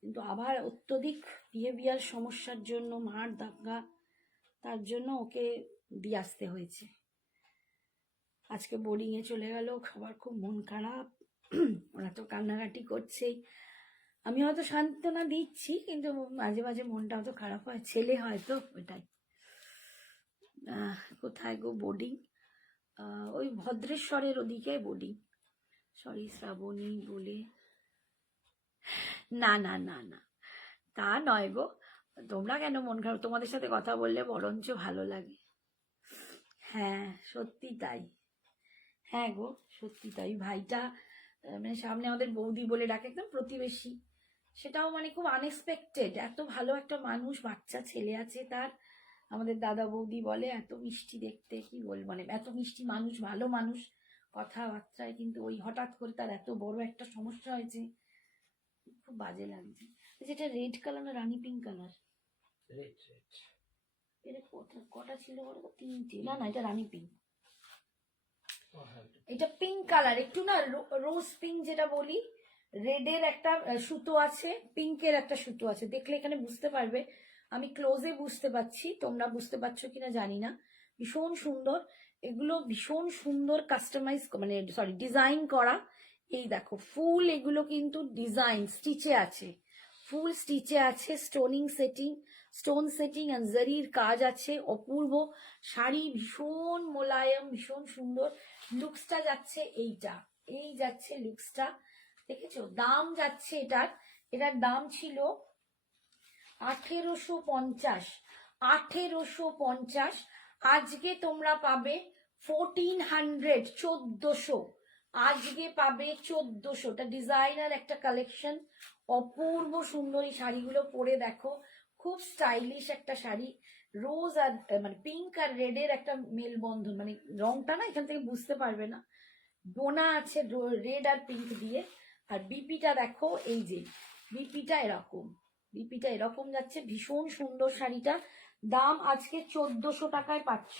কিন্তু আবার অত্যধিক বিহেভিয়ার সমস্যার জন্য, মার দাঙ্গা, তার জন্য ওকে দিয়ে আসতে হয়েছে। আজকে বোর্ডিংয়ে চলে গেল, সবার খুব মন খারাপ, ওরা তো কান্নাকাটি করছেই, আমি হয়তো সান্ত্বনা দিচ্ছি, কিন্তু মাঝে মাঝে মনটা তো খারাপ হয়, ছেলে হয়তো ওইটাই। কোথায় গো বোর্ডিং? ওই ভদ্রেশ্বরের ওদিকে বোর্ডিং, সরি শ্রাবণী বলে, না না না না, তা নয় গো, তোমরা কেন মন খারাপ, তোমাদের সাথে কথা বললে বরঞ্চ ভালো লাগে। হ্যাঁ সত্যি তাই, হ্যাঁ গো সত্যি তাই। ভাইটা মানে সামনে আমাদের বৌদি বলে ডাকে, একদম প্রতিবেশী, সেটাও মানে খুব আনএক্সপেক্টেড, এত ভালো একটা মানুষ, বাচ্চা ছেলে আছে তার, আমাদের দাদা বৌদি বলে এত মিষ্টি দেখতে, কি বল মানে এত মিষ্টি মানুষ, ভালো মানুষ কথাবার্তায়, কিন্তু ওই হঠাৎ করে তার এত বড় একটা সমস্যা হয়েছে, খুব বাজে লাগছে। যেটা রেড কালার না রানী পিঙ্ক কালার? Red red. এটা কটা ছিল বলো তো? 3টে। না না, এটা রানী পিঙ্ক, এটা পিঙ্ক কালার, একটু না রোজ পিঙ্ক যেটা বলি, রেডের একটা সুতো আছে, পিঙ্কের একটা সুতো আছে, দেখলে এখানে বুঝতে পারবে, আমি ক্লোজে বুঝতে পারছি, তোমরা বুঝতে পারছো কিনা জানি না, ভীষণ সুন্দর এগুলো, ভীষণ সুন্দর কাস্টমাইজ মানে সরি ডিজাইন করা। এই দেখো ফুল, এগুলো কিন্তু ডিজাইন স্টিচে আছে, ফুল স্টিচে আছে, স্টোন সেটিং আর জারির কাজ আছে, অপূর্ব শাড়ি, ভীষণ মোলায়েম, ভীষণ সুন্দর লুকসটা যাচ্ছে, এইটা এই যাচ্ছে লুকসটা, দেখেছো? দাম যাচ্ছে এটার দাম ছিল 1850, 1850, আজকে তোমরা পাবে 1400, 1400, আজকে পাবে 1400। এটা ডিজাইনার একটা কালেকশন, অপূর্ব সুন্দর, এই শাড়িগুলো পরে দেখো, খুব স্টাইলিশ একটা শাড়ি, রোজ আর মানে পিঙ্ক আর রেডের একটা মেলবন্ধন, মানে রংটা না এখান থেকে বুঝতে পারবে না, বোনা আছে রেড আর পিঙ্ক দিয়ে। আর বিপিটা দেখো, এই যে বিপিটা এরকম যাচ্ছে, ভীষণ সুন্দর শাড়িটা, দাম আজকে 1400 টাকায় পাচ্ছ।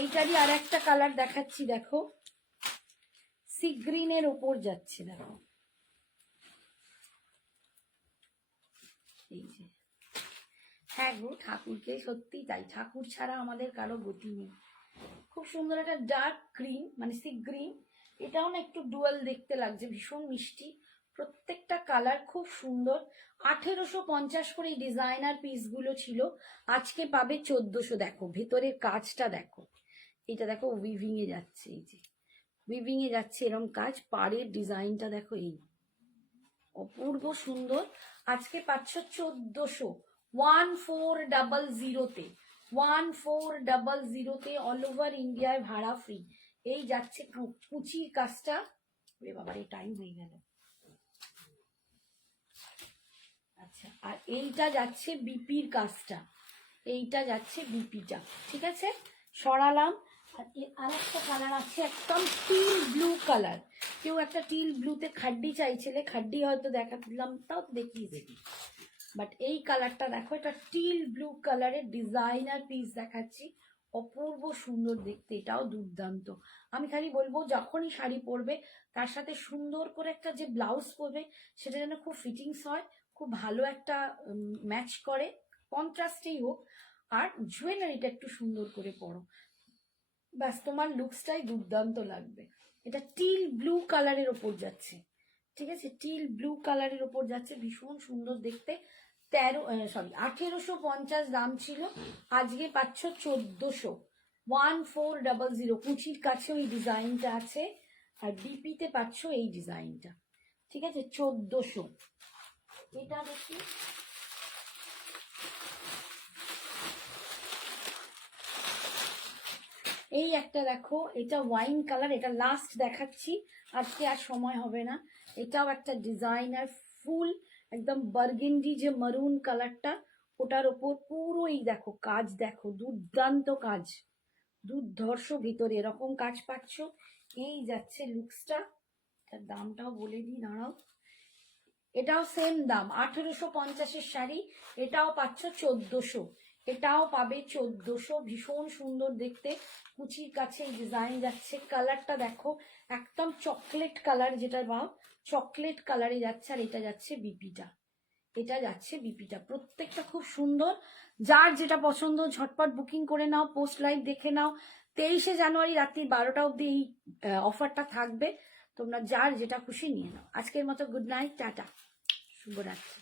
এইটারই আর একটা কালার দেখাচ্ছি, দেখো সি গ্রিনের ওপর যাচ্ছে, দেখো এই যে। হ্যাঁ গো, ঠাকুরকে সত্যি তাই, ঠাকুর ছাড়া আমাদের কারো গতি নেই। খুব সুন্দর একটা ডার্ক গ্রিন, মানে সি গ্রিন, এটাও না একটু ডুয়াল দেখতে লাগছে, ভীষণ মিষ্টি, প্রত্যেকটা কালার খুব সুন্দর। 1850 করে এই ডিজাইনার পিসগুলো ছিল, আজকে পাবে 1400। দেখো ভেতরের কাজটা দেখো, এটা দেখো উইভিং এ যাচ্ছে, এই যে উইভিং এ যাচ্ছে এরকম কাজ, পাড়ের ডিজাইনটা দেখো, এই অপূর্ব সুন্দর। আজকে পাচ্ছ 1400, 1400-তে, 1400-তে, অল ওভার ইন্ডিয়ায় ভাড়া ফ্রি। এই যাচ্ছে কুচির কাজটা, বাবার এই টাইম হয়ে গেল। আচ্ছা, আর এইটা যাচ্ছে বিপির কাজটা, এইটা যাচ্ছে বিপিটা, ঠিক আছে সরালাম। আর একটা কালার আছে একদম টিল ব্লু কালার, কেউ একটা টিল ব্লুতে খাড্ডি চাইছিলে, খাড্ডি হয়তো দেখালাম, তাও দেখিয়ে দেখি। বাট এই কালারটা দেখো, এটা টিল ব্লু কালারের ডিজাইনার পিস দেখাচ্ছি, অপূর্ব সুন্দর দেখতে, এটাও দুর্দান্ত। আমি খালি বলবো যখনই শাড়ি পরবে তার সাথে সুন্দর করে একটা যে ব্লাউজ পরবে সেটা যেন খুব ফিটিংস হয়, খুব ভালো একটা ম্যাচ করে, কন্ট্রাস্টেই হোক, আর জুয়েলারিটা একটু সুন্দর করে পরো, ব্যাস তোমার লুকসটাই দুর্দান্ত লাগবে। এটা টিল ব্লু কালারের ওপর যাচ্ছে, ঠিক আছে, টিল ব্লু কালারের ওপর যাচ্ছে, ভীষণ সুন্দর দেখতে। 1850 দাম ছিল, আজকে পাচ্ছ 1400, 1400। কুচির কাছে ওই ডিজাইনটা আছে, আর ডিপিতে পাচ্ছ এই ডিজাইনটা, ঠিক আছে 1400। এটা দেখি, এই একটা দেখো, এটা ওয়াইন কালার, এটা লাস্ট দেখাচ্ছি, আজকে আর সময় হবে না। এটাও একটা ডিজাইনার ফুল, একদম বার্গেন্ডি যে মারুন কালারটা, ওটার ওপর পুরো এই দেখো কাজ, দেখো দুর্দান্ত কাজ, দুর্ধর্ষ ভিতরে এরকম কাজ পাচ্ছ। এই যাচ্ছে লুকসটা, তার দামটাও বলে দিই, দাঁড়াও, এটাও সেম দাম 1850-এর শাড়ি, এটাও পাচ্ছ 1400, এটাও পাবে 1400, ভীষণ সুন্দর দেখতে, কুচির কাছে এই ডিজাইন যাচ্ছে। কালারটা দেখো একদম চকলেট কালার, যেটা ভাব চকলেট কালারে যাচ্ছে, আর এটা যাচ্ছে বিপিটা, এটা যাচ্ছে বিপিটা, প্রত্যেকটা খুব সুন্দর। যার যেটা পছন্দ ঝটপট বুকিং করে নাও, পোস্ট লাইভ দেখে নাও। 23শে জানুয়ারি রাত্রি 12টা অবধি এই অফারটা থাকবে, তোমরা যার যেটা খুশি নিয়ে নাও। আজকের মতো গুড নাইট, টাটা, শুভরাত্রি।